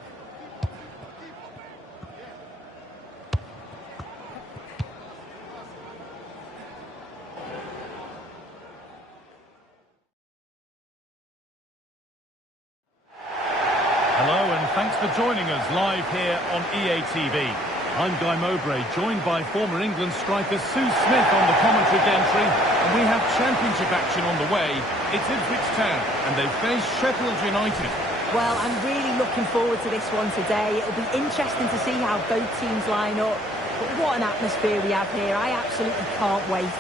Hello, and thanks for joining us live here on EA TV. I'm Guy Mowbray, joined by former England striker Sue Smith on the commentary gantry, and we have championship action on the way. It's Ipswich Town, and they face Sheffield United. Well, I'm really looking forward to this one today. It'll be interesting to see how both teams line up. But what an atmosphere we have here. I absolutely can't wait.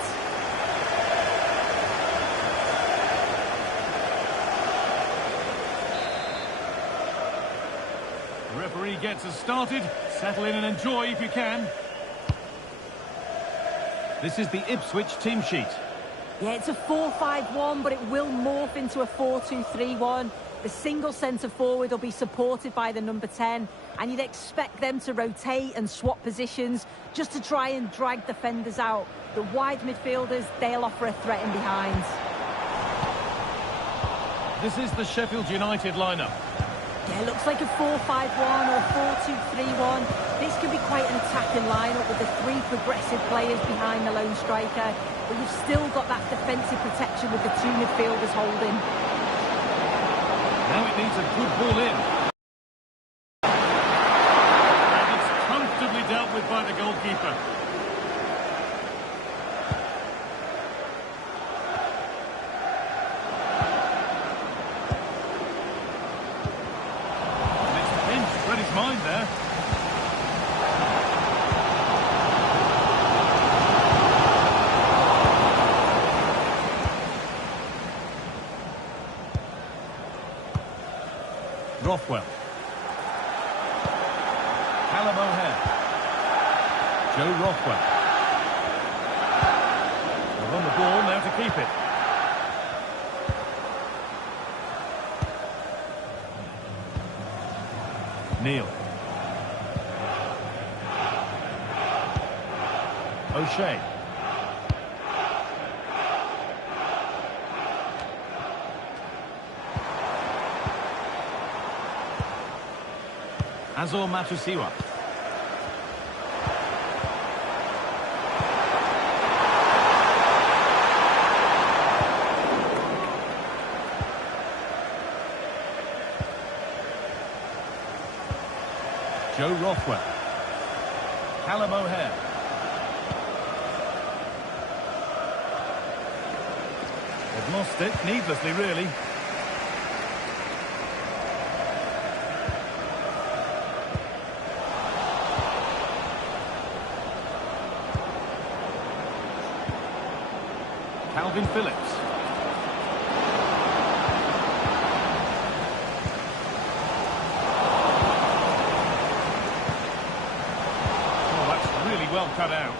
The referee gets us started. Settle in and enjoy if you can. This is the Ipswich team sheet. Yeah, it's a 4-5-1, but it will morph into a 4-2-3-1. The single centre-forward will be supported by the number 10, and you'd expect them to rotate and swap positions just to try and drag defenders out. The wide midfielders, they'll offer a threat in behind. This is the Sheffield United lineup. Yeah, it looks like a 4-5-1 or a 4-2-3-1. This could be quite an attacking lineup with the three progressive players behind the lone striker, but you've still got that defensive protection with the two midfielders holding. Now it needs a good ball in. And it's comfortably dealt with by the goalkeeper. Read his mind there. Rothwell. Callum O'Hare. Joe Rothwell. They're on the ball now to keep it. Neil. O'Shea. Azor Matusiwa. Joe Rothwell. Callum O'Hare. They've lost it, needlessly really. Calvin Phillips. Well cut out.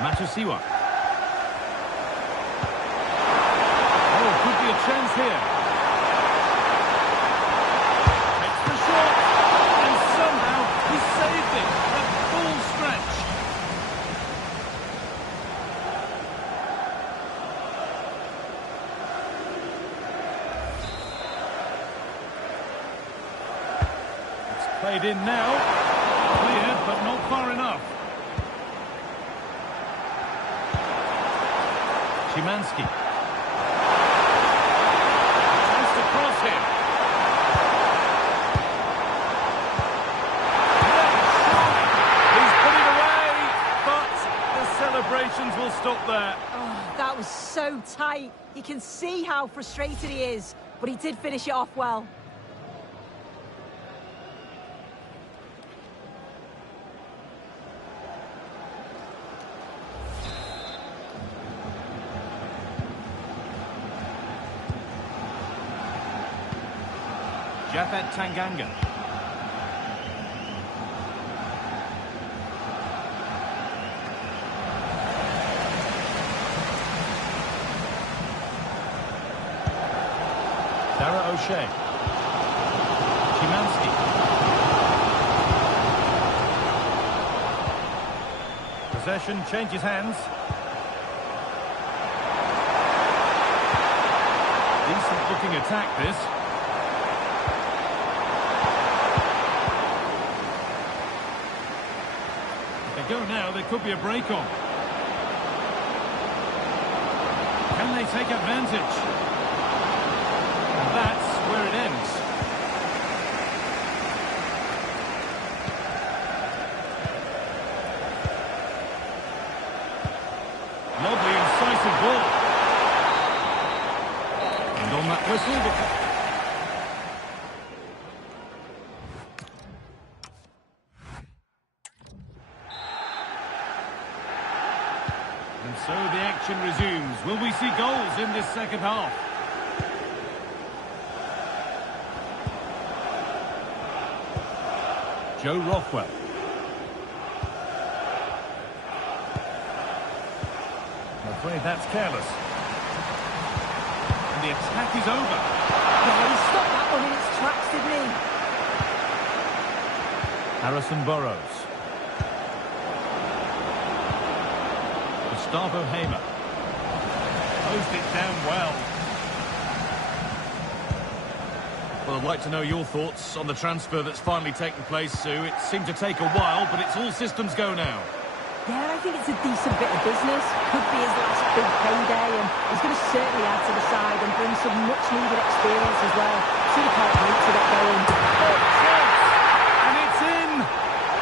Matusiwa. Oh, could be a chance here. Takes the shot, and somehow he saved it. That full stretch. Played in now. Cleared, but not far enough. Szymanski. Chance to cross him. He's put it away, but the celebrations will stop there. Oh, that was so tight. You can see how frustrated he is, but he did finish it off well. Japhet Tanganga. Dara O'Shea. Szymanski. possession changes hands. Decent looking attack this. If they go now, there could be a break on. Can they take advantage? And that's where it ends. Lovely, incisive ball. And on that whistle... And so the action resumes. Will we see goals in this second half? Joe Rothwell. I'm afraid that's careless. And the attack is over. Yeah, he stopped that one in its tracks, didn't he? Harrison Burrows. Gustavo Hamer. Closed it down well. Well, I'd like to know your thoughts on the transfer that's finally taken place, Sue. It seemed to take a while, but it's all systems go now. Yeah, I think it's a decent bit of business. Could be his last big payday, and he's going to certainly add to the side and bring some much-needed experience as well. Sue can't wait to get going. And it's in!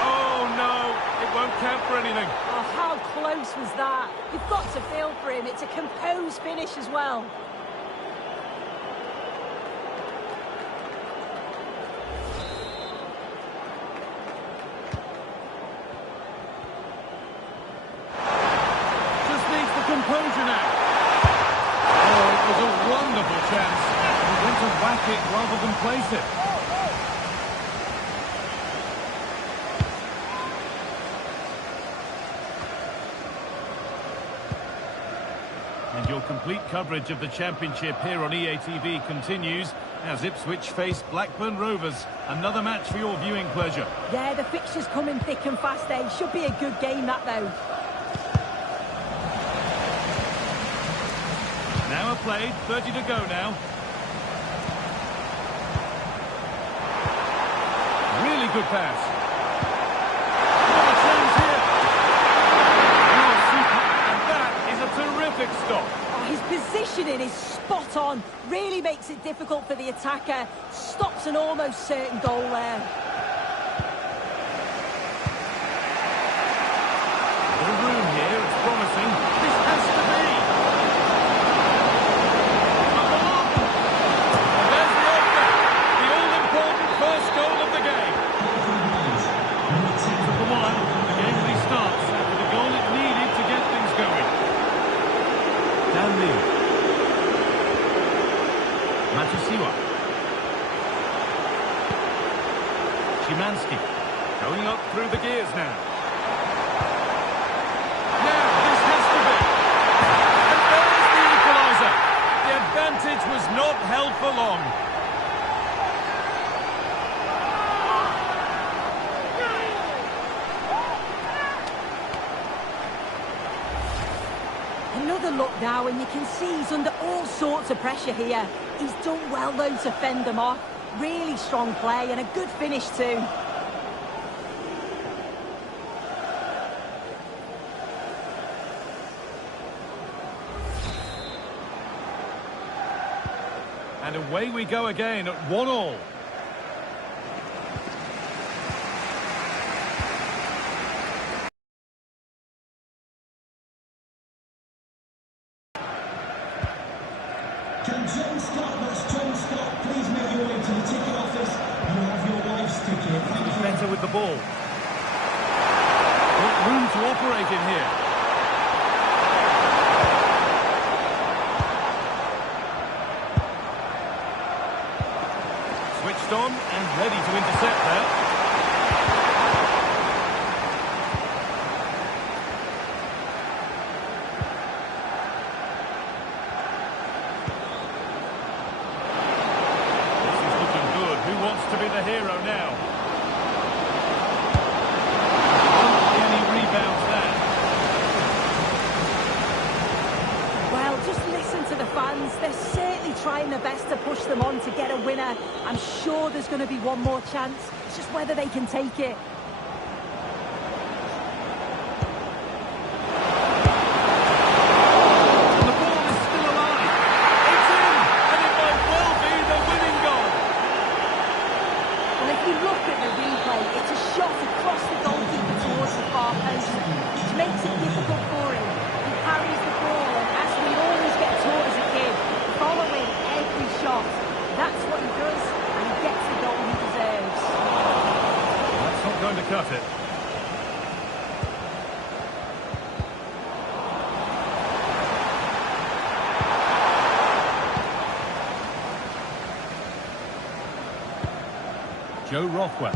Oh, no, it won't count for anything. Oh, how close was that? You've got to feel for him. It's a composed finish as well. Composure now. Oh, it was a wonderful chance. He went to whack it rather than place it. And your complete coverage of the Championship here on EA TV continues as Ipswich face Blackburn Rovers. Another match for your viewing pleasure. Yeah, the fixtures coming thick and fast, eh? Should be a good game, that, though. Now played, 30 to go now. Really good pass. What a chance here. Oh, super. And that is a terrific stop. Oh, his positioning is spot on. Really makes it difficult for the attacker. Stops an almost certain goal there. There's room here, it's promising. This has to be. Szymanski going up through the gears now. Now this has to be. And there's the equaliser. The advantage was not held for long. Another look now, and you can see he's under all sorts of pressure here. He's done well, though, to fend them off. Really strong play and a good finish, too. And away we go again at 1-1. Can John Scott, that's John Scott, please make your way to the ticket office. You have your wife's ticket. Thank you. Better with the ball. Got room to operate in here. Switched on and ready to intercept there. To be the hero now. Won't get any rebounds there. them on to get a winner. I'm sure there's going to be one more chance. It's just whether they can take it. The ball is still alive. It's in, and it might well be the winning goal. Well, if you look at the replay, it's a shot across the goalkeeper towards the far post, which makes it difficult for him. He carries the ball, and as we always get taught as a kid, following every shot. That's what he does, and he gets the goal he deserves. That's not going to cut it. Joe Rothwell.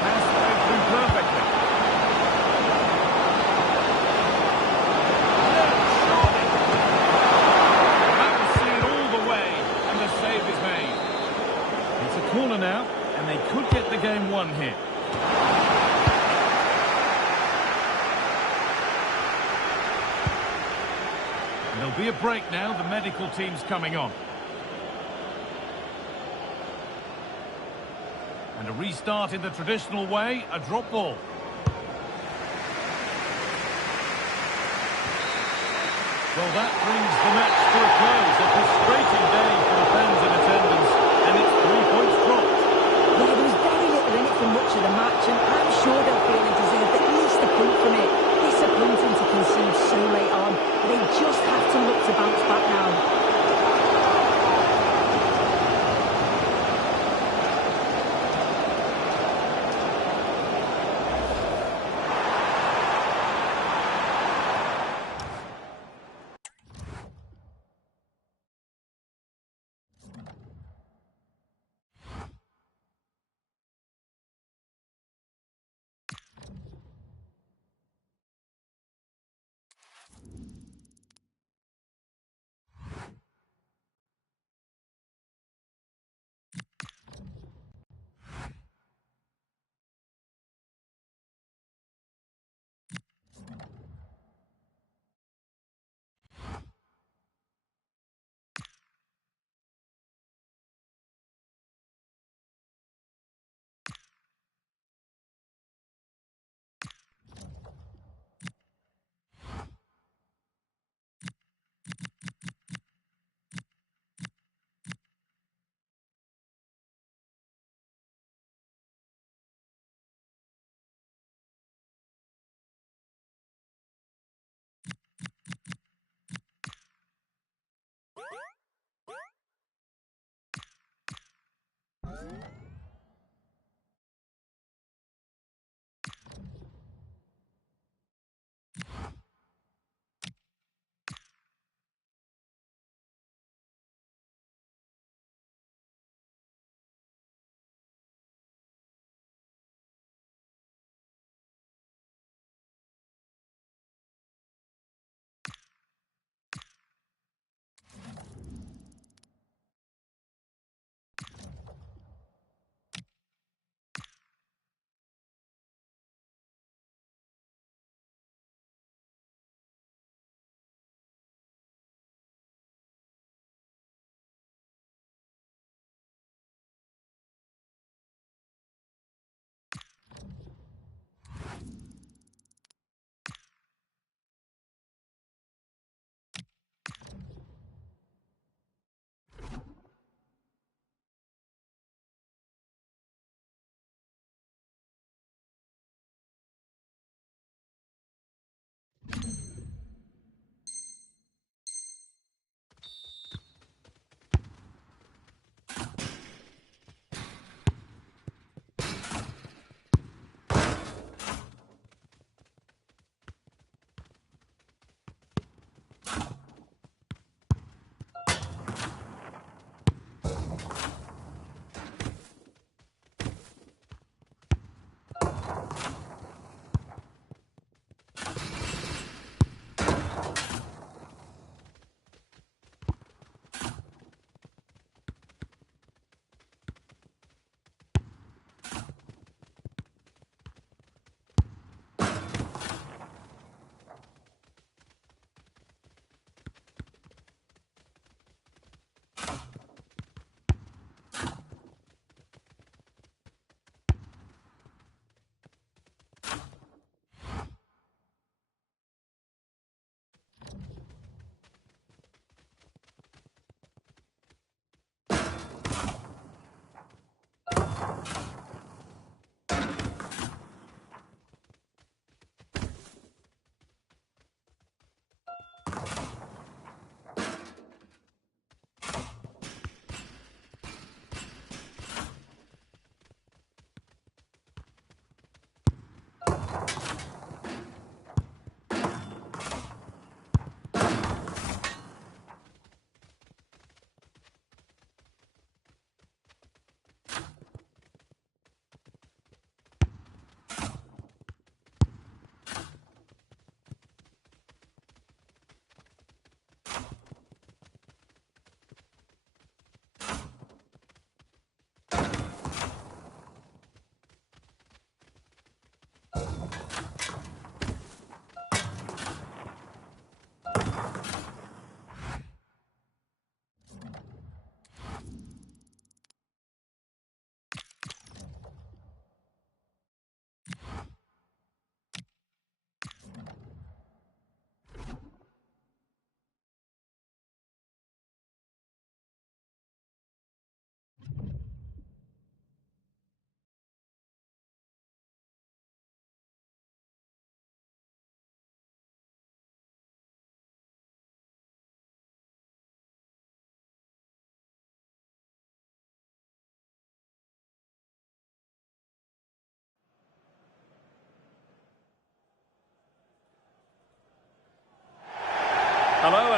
Pass played through perfectly. No, surely. That was seen all the way, and the save is made. It's a corner now, and they could get the game won here. There'll be a break now, the medical team's coming on. And a restart in the traditional way, a drop ball. Well, that brings the match to a close. A frustrating day for the fans in attendance, and it's 3 points dropped. Yeah, there was very little in it for much of the match, and I'm sure they'll feel they deserved at least a point from it. Disappointing to concede so late on. They just have to look to bounce back now.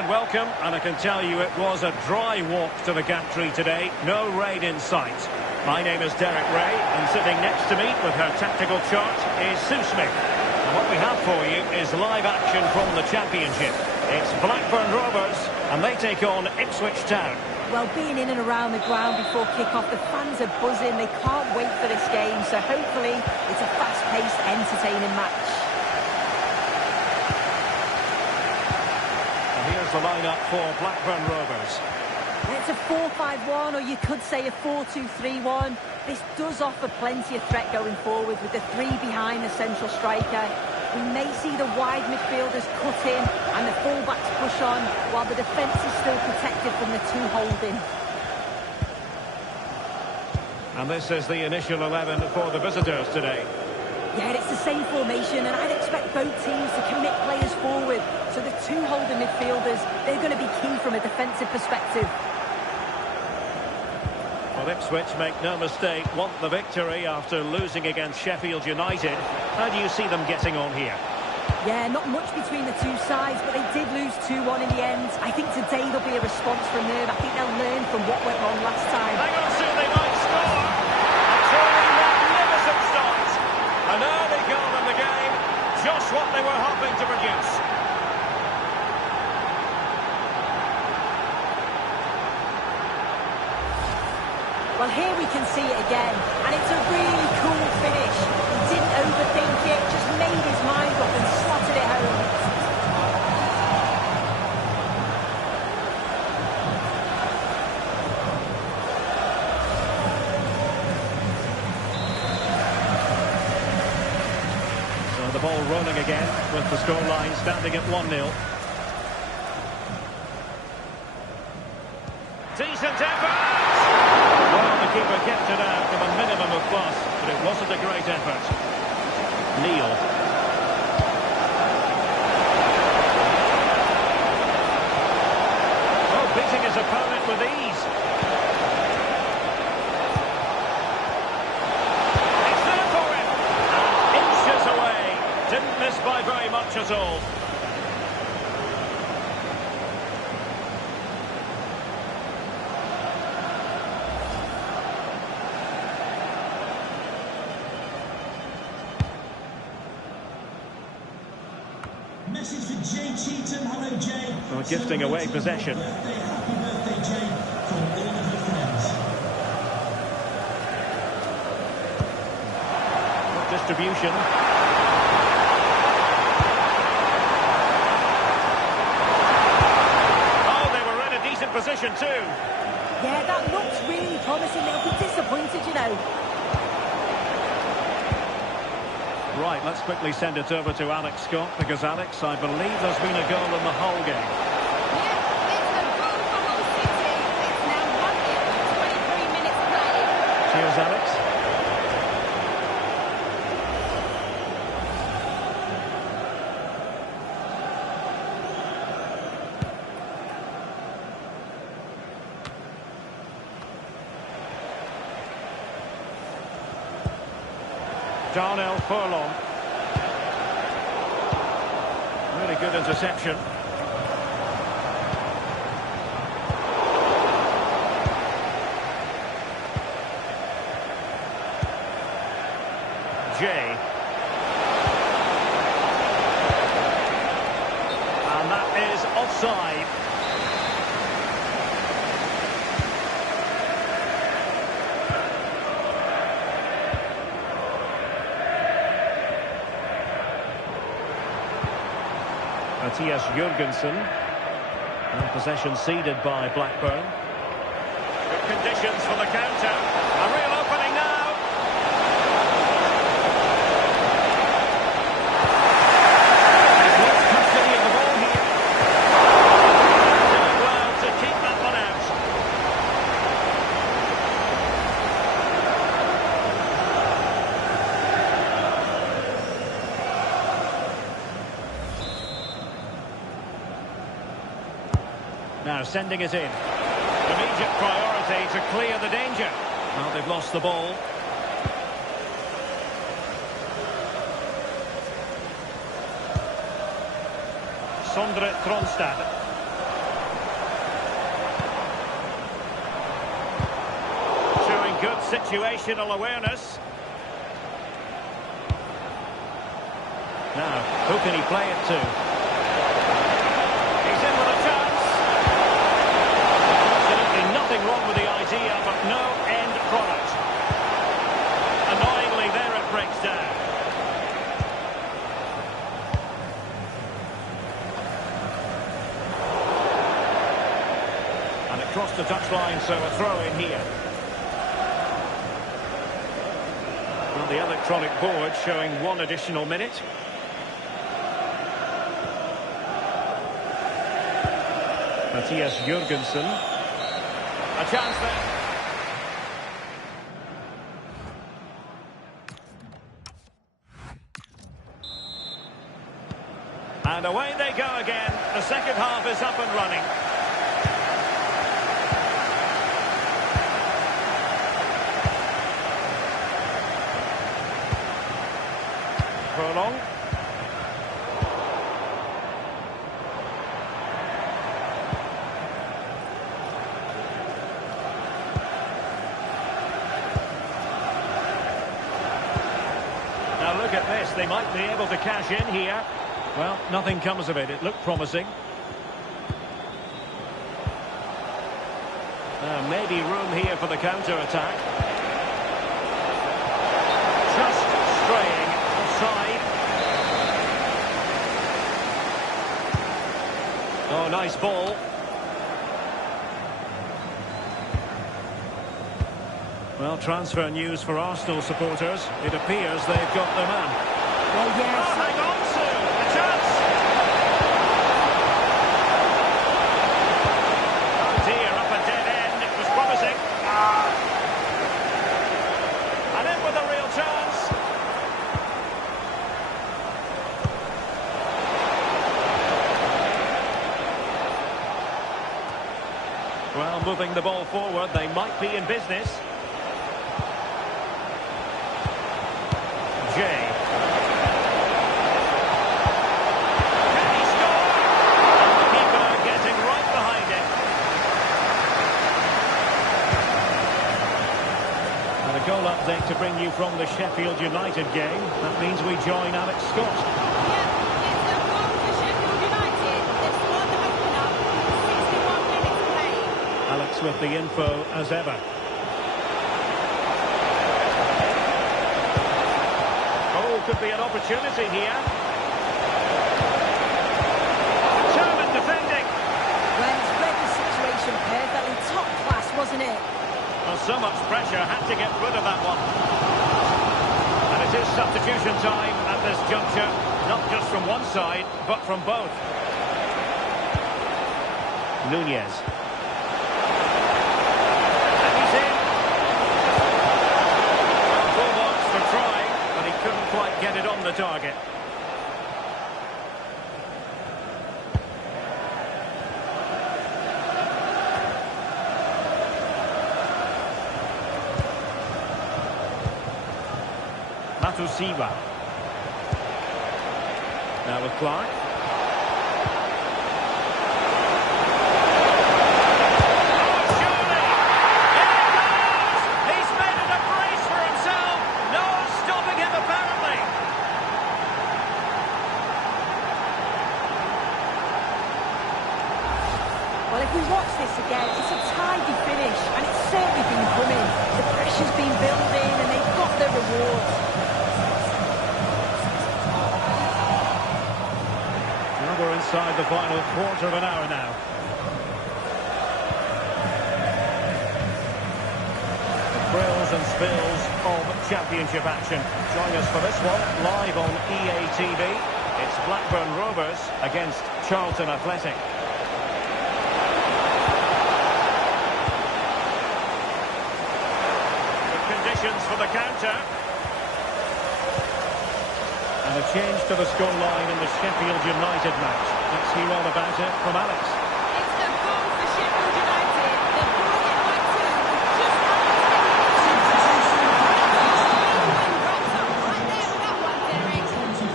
and welcome. And I can tell you it was a dry walk to the gantry today. No rain in sight. My name is Derek Ray, and sitting next to me with her tactical chart is Sue Smith. And what we have for you is live action from the Championship. It's Blackburn Rovers, and they take on Ipswich Town. Well, being in and around the ground before kick-off, the fans are buzzing. They can't wait for this game, so hopefully it's a fast-paced, entertaining match. Here's the lineup for Blackburn Rovers. It's a 4-5-1, or you could say a 4-2-3-1. This does offer plenty of threat going forward with the three behind the central striker. We may see the wide midfielders cut in and the full-backs push on, while the defence is still protected from the two holding. And this is the initial 11 for the visitors today. Yeah, it's the same formation, and I'd expect both teams to commit players forward. So the two holding midfielders, they're going to be key from a defensive perspective. Well, Ipswich, make no mistake, want the victory after losing against Sheffield United. How do you see them getting on here? Yeah, not much between the two sides, but they did lose 2-1 in the end. I think today there'll be a response from them. I think they'll learn from what went wrong last time. Hang on, Sue, they might score! A truly magnificent start! An early goal in the game, just what they were hoping to produce. Well, here we can see it again, and it's a really cool finish. He didn't overthink it, just made his mind up and slotted it home. So the ball rolling again, with the scoreline standing at 1-0. Decent effort! Well, the keeper kept it out with a minimum of fuss, but it wasn't a great effort. Neil. Oh, beating his opponent with ease. It's there for him! And inches away. Didn't miss by very much at all. Message for Jay Cheatham. Hello, Jay. Well, gifting away possession. Happy birthday, Jay, from all of your friends. Distribution. Oh, they were in a decent position too. Yeah, that looks really promising. They'll be disappointed, you know. Right, let's quickly send it over to Alex Scott, because Alex, I believe there's been a goal in the whole game. Yeah, it's a goal for Hull City. It's now 1-0 with 23 minutes played. Cheers, Alex. Darnell Furlong. Really good interception. Jay. And that is offside. Matthias Jurgensen. And possession ceded by Blackburn. Good conditions for the counter. A real opening now. He's lost custody of the ball here. Doing well to keep that one out. Now sending it in. Immediate priority to clear the danger. Well, they've lost the ball. Sondre Tronstad. situational awareness. Now, who can he play it to? He's in with a chance. Absolutely nothing wrong with the idea, but no end product. Annoyingly, there it breaks down. And it crossed the touchline, so a throw in here. Well, the electronic board showing 1 additional minute. Matthias Jurgensen. A chance there. And away they go again. The second half is up and running. Prolong. Now look at this, they might be able to cash in here. Well, nothing comes of it, it looked promising. Maybe room here for the counter-attack. Just straying offside. Oh, nice ball. Well, transfer news for Arsenal supporters. It appears they've got their man. Well, yes. Oh, hang on to a chance. Oh dear, up a dead end. It was promising. And in with a real chance. Well, moving the ball forward, they might be in business. Jay. Can he score? And the keeper getting right behind it. And a goal update to bring you from the Sheffield United game. That means we join Alex Scott. Yeah, it's a goal for Sheffield United. They've scored the opener. 61 minutes played. Alex with the info as ever. Could be an opportunity here. Determined defending. Well, it's read the situation perfectly. Top class, wasn't it? Well, so much pressure, had to get rid of that one. And it is substitution time at this juncture, not just from one side, but from both. Nunez. And he's in. Well, full marks for trying. But he couldn't quite get it on the target. Matusiwa. Now with Clark. Well, if we watch this again, it's a tidy finish, and it's certainly been coming. The pressure's been building, and they've got their rewards. Well, we're inside the final quarter of an hour now. The thrills and spills of championship action. Join us for this one, live on EA TV. It's Blackburn Rovers against Charlton Athletic. For the counter. And a change to the scoreline in the Sheffield United match. Let's hear all about it from Alex. It's the goal for Sheffield United. They've brought it by two. Just right there with that one, Derek.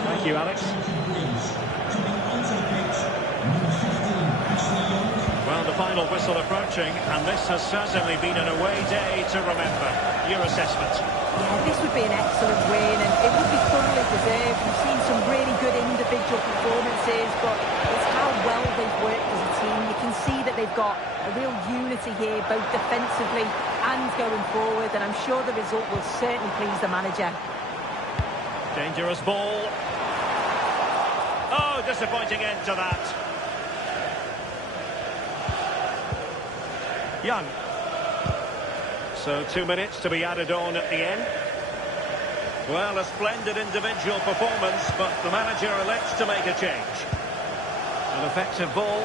Thank you, Alex. Well, the final whistle interval approaching, and this has certainly been an away day to remember. Your assessment? Yeah, this would be an excellent win, and it would be thoroughly deserved. We've seen some really good individual performances, but it's how well they've worked as a team. You can see that they've got a real unity here, both defensively and going forward, and I'm sure the result will certainly please the manager. Dangerous ball. Oh, disappointing end to that. Young. So 2 minutes to be added on at the end. Well, a splendid individual performance, but the manager elects to make a change. An effective ball.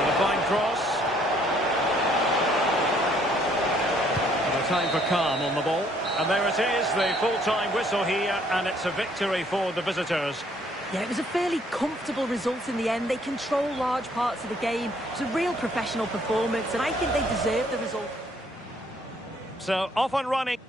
And a fine cross. And a time for calm on the ball. And there it is, the full-time whistle here, and it's a victory for the visitors. Yeah, it was a fairly comfortable result in the end. They control large parts of the game. It was a real professional performance, and I think they deserve the result. So, off and running.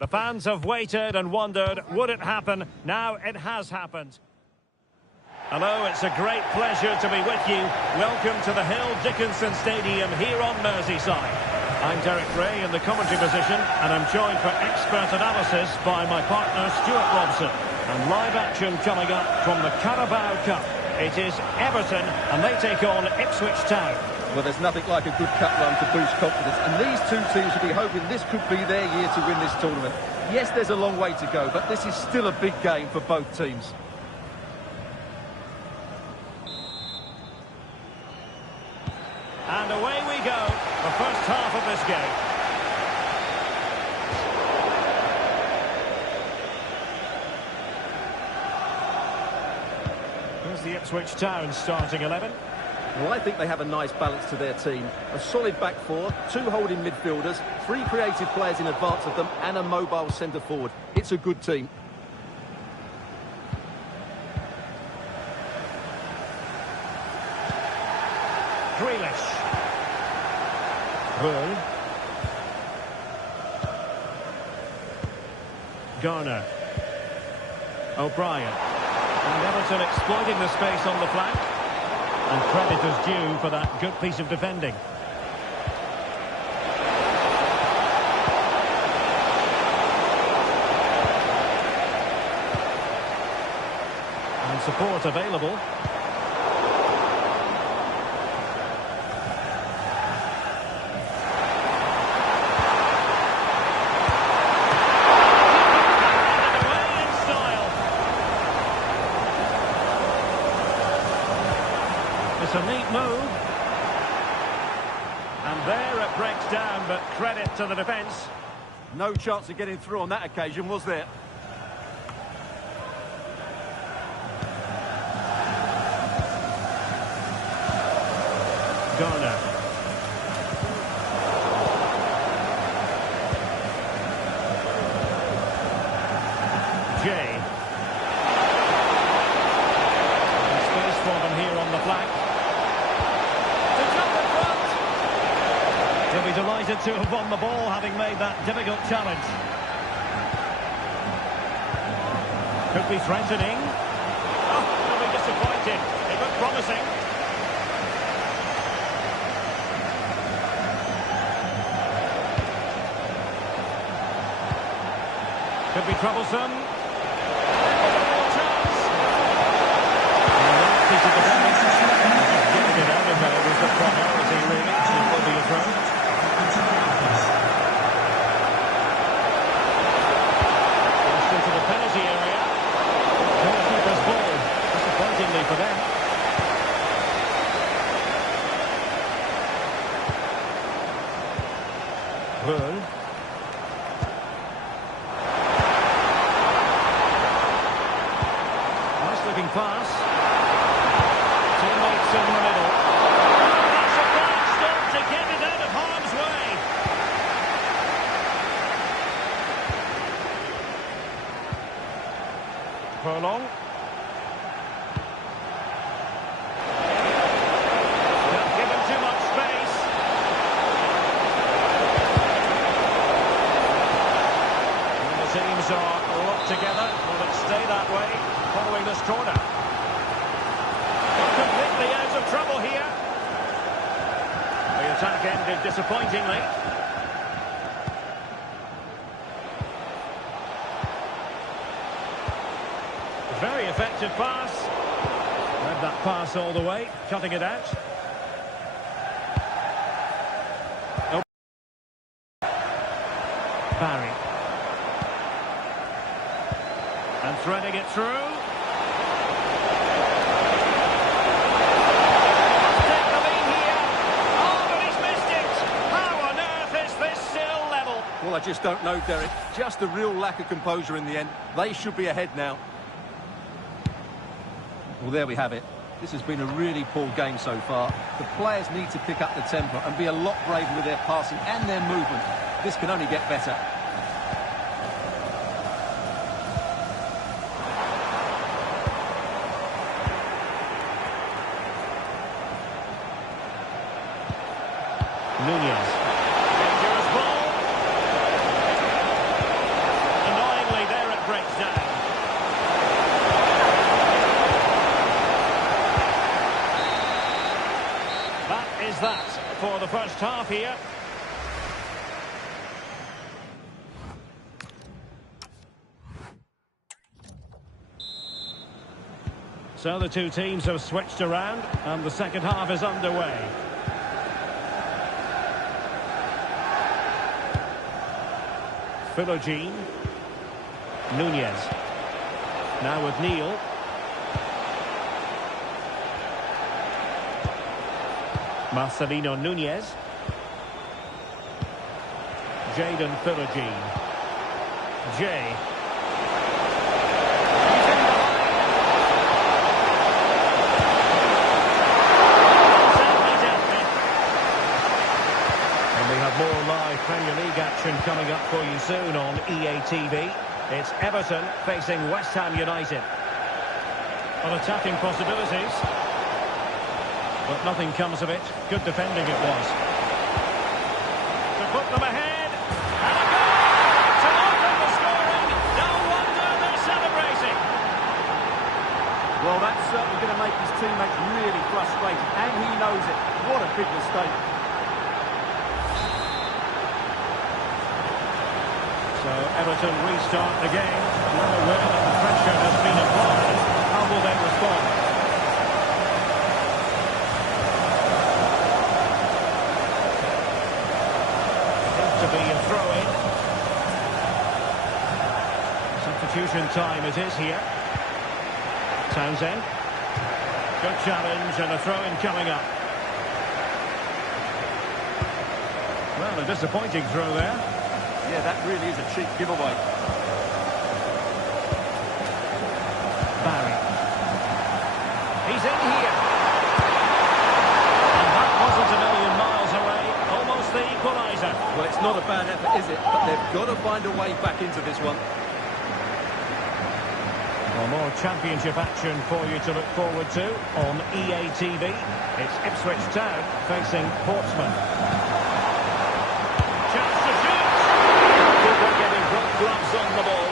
The fans have waited and wondered, would it happen? Now it has happened. Hello, it's a great pleasure to be with you. Welcome to the Hill Dickinson Stadium here on Merseyside. I'm Derek Ray in the commentary position, and I'm joined for expert analysis by my partner Stuart Robson. And live action coming up from the Carabao Cup. It is Everton, and they take on Ipswich Town. Well, there's nothing like a good cup run to boost confidence, and these two teams will be hoping this could be their year to win this tournament. Yes, there's a long way to go, but this is still a big game for both teams. And away we go, the first half of this game. Here's the Ipswich Town starting 11. Well, I think they have a nice balance to their team. A solid back four, two holding midfielders, three creative players in advance of them, and a mobile centre forward. It's a good team. Grealish. Bull. Garner. O'Brien. And Everton exploiting the space on the flank. And credit is due for that good piece of defending. And support available. It's a neat move. And there it breaks down, but credit to the defence. No chance of getting through on that occasion, was there? Garner. Jay. And space for them here on the flank. He'll be delighted to have won the ball, having made that difficult challenge. Could be threatening. Oh, he'll be disappointed. It looked promising. Could be troublesome. Chance. And that piece of defending. Just getting it out of there was the priority, really. It will be a throw. Into the penalty area. Goalkeeper's ball, disappointingly for them. Bull. Nice looking pass. Teammates in the middle. That's a bad stop to get it out of harm's way. Furlong. Not given too much space. And the teams are locked together. Will it stay that way following this corner? Completely out of trouble here. The attack ended disappointingly. Very effective pass. Read that pass all the way, cutting it out. Oh. Barry. And threading it through. Take the lead here. Oh, but he's missed it. How on earth is this still level? Well, I just don't know, Derek. Just a real lack of composure in the end. They should be ahead now. Well, there we have it. This has been a really poor game so far. The players need to pick up the tempo and be a lot braver with their passing and their movement. This can only get better. Nunez. Dangerous ball. for the first half here. So the two teams have switched around and the second half is underway. Philogene. Nunez. Now with Neil. Marcelino Nunez. Jadon Philogene. Jay. More live Premier League action coming up for you soon on EA TV. It's Everton facing West Ham United. Well, attacking possibilities, but nothing comes of it. Good defending it was. To put them ahead, and a goal to open the scoring. No wonder they're celebrating. Well, that's certainly going to make his teammates really frustrated, and he knows it. What a big mistake. So Everton restart the game. Well aware that the pressure has been applied. How will they respond? Seems to be a throw-in. Substitution time it is here. Townsend. Good challenge and a throw-in coming up. Well, a disappointing throw there. Yeah, that really is a cheap giveaway. Barry. He's in here. And that wasn't a million miles away. Almost the equaliser. Well, it's not a bad effort, is it? But they've got to find a way back into this one. Well, more championship action for you to look forward to on EA TV. It's Ipswich Town facing Portsmouth. Chance to shoot. Keeper getting both gloves on the ball.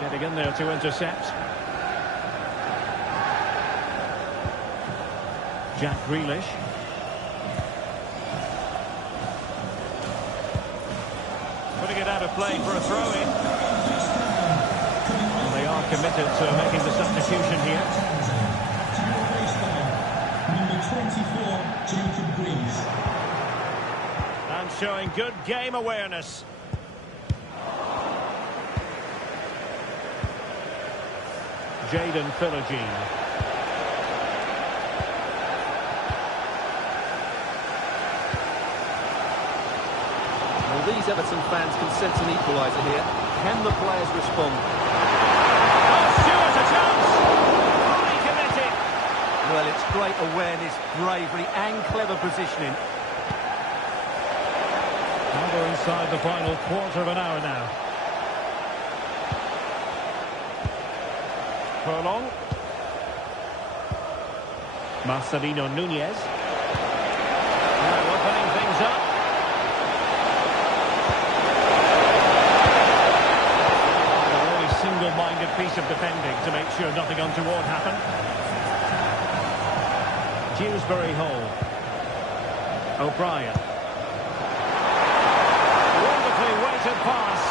Getting in there to intercept. Jack Grealish. Putting it out of play for a throw-in. And they are committed to making the substitution here. Number 24, Jacob Greaves. And showing good game awareness. Jadon Philogene. Well, these Everton fans can sense an equaliser here. Can the players respond? Oh, Stewart, a chance! Fully committed. Well, it's great awareness, bravery and clever positioning. Now we're inside the final quarter of an hour now. Furlong. Marcelino Nunez. Now opening things up. A really single-minded piece of defending to make sure nothing untoward happened. Dewsbury Hall. O'Brien. Wonderfully weighted pass.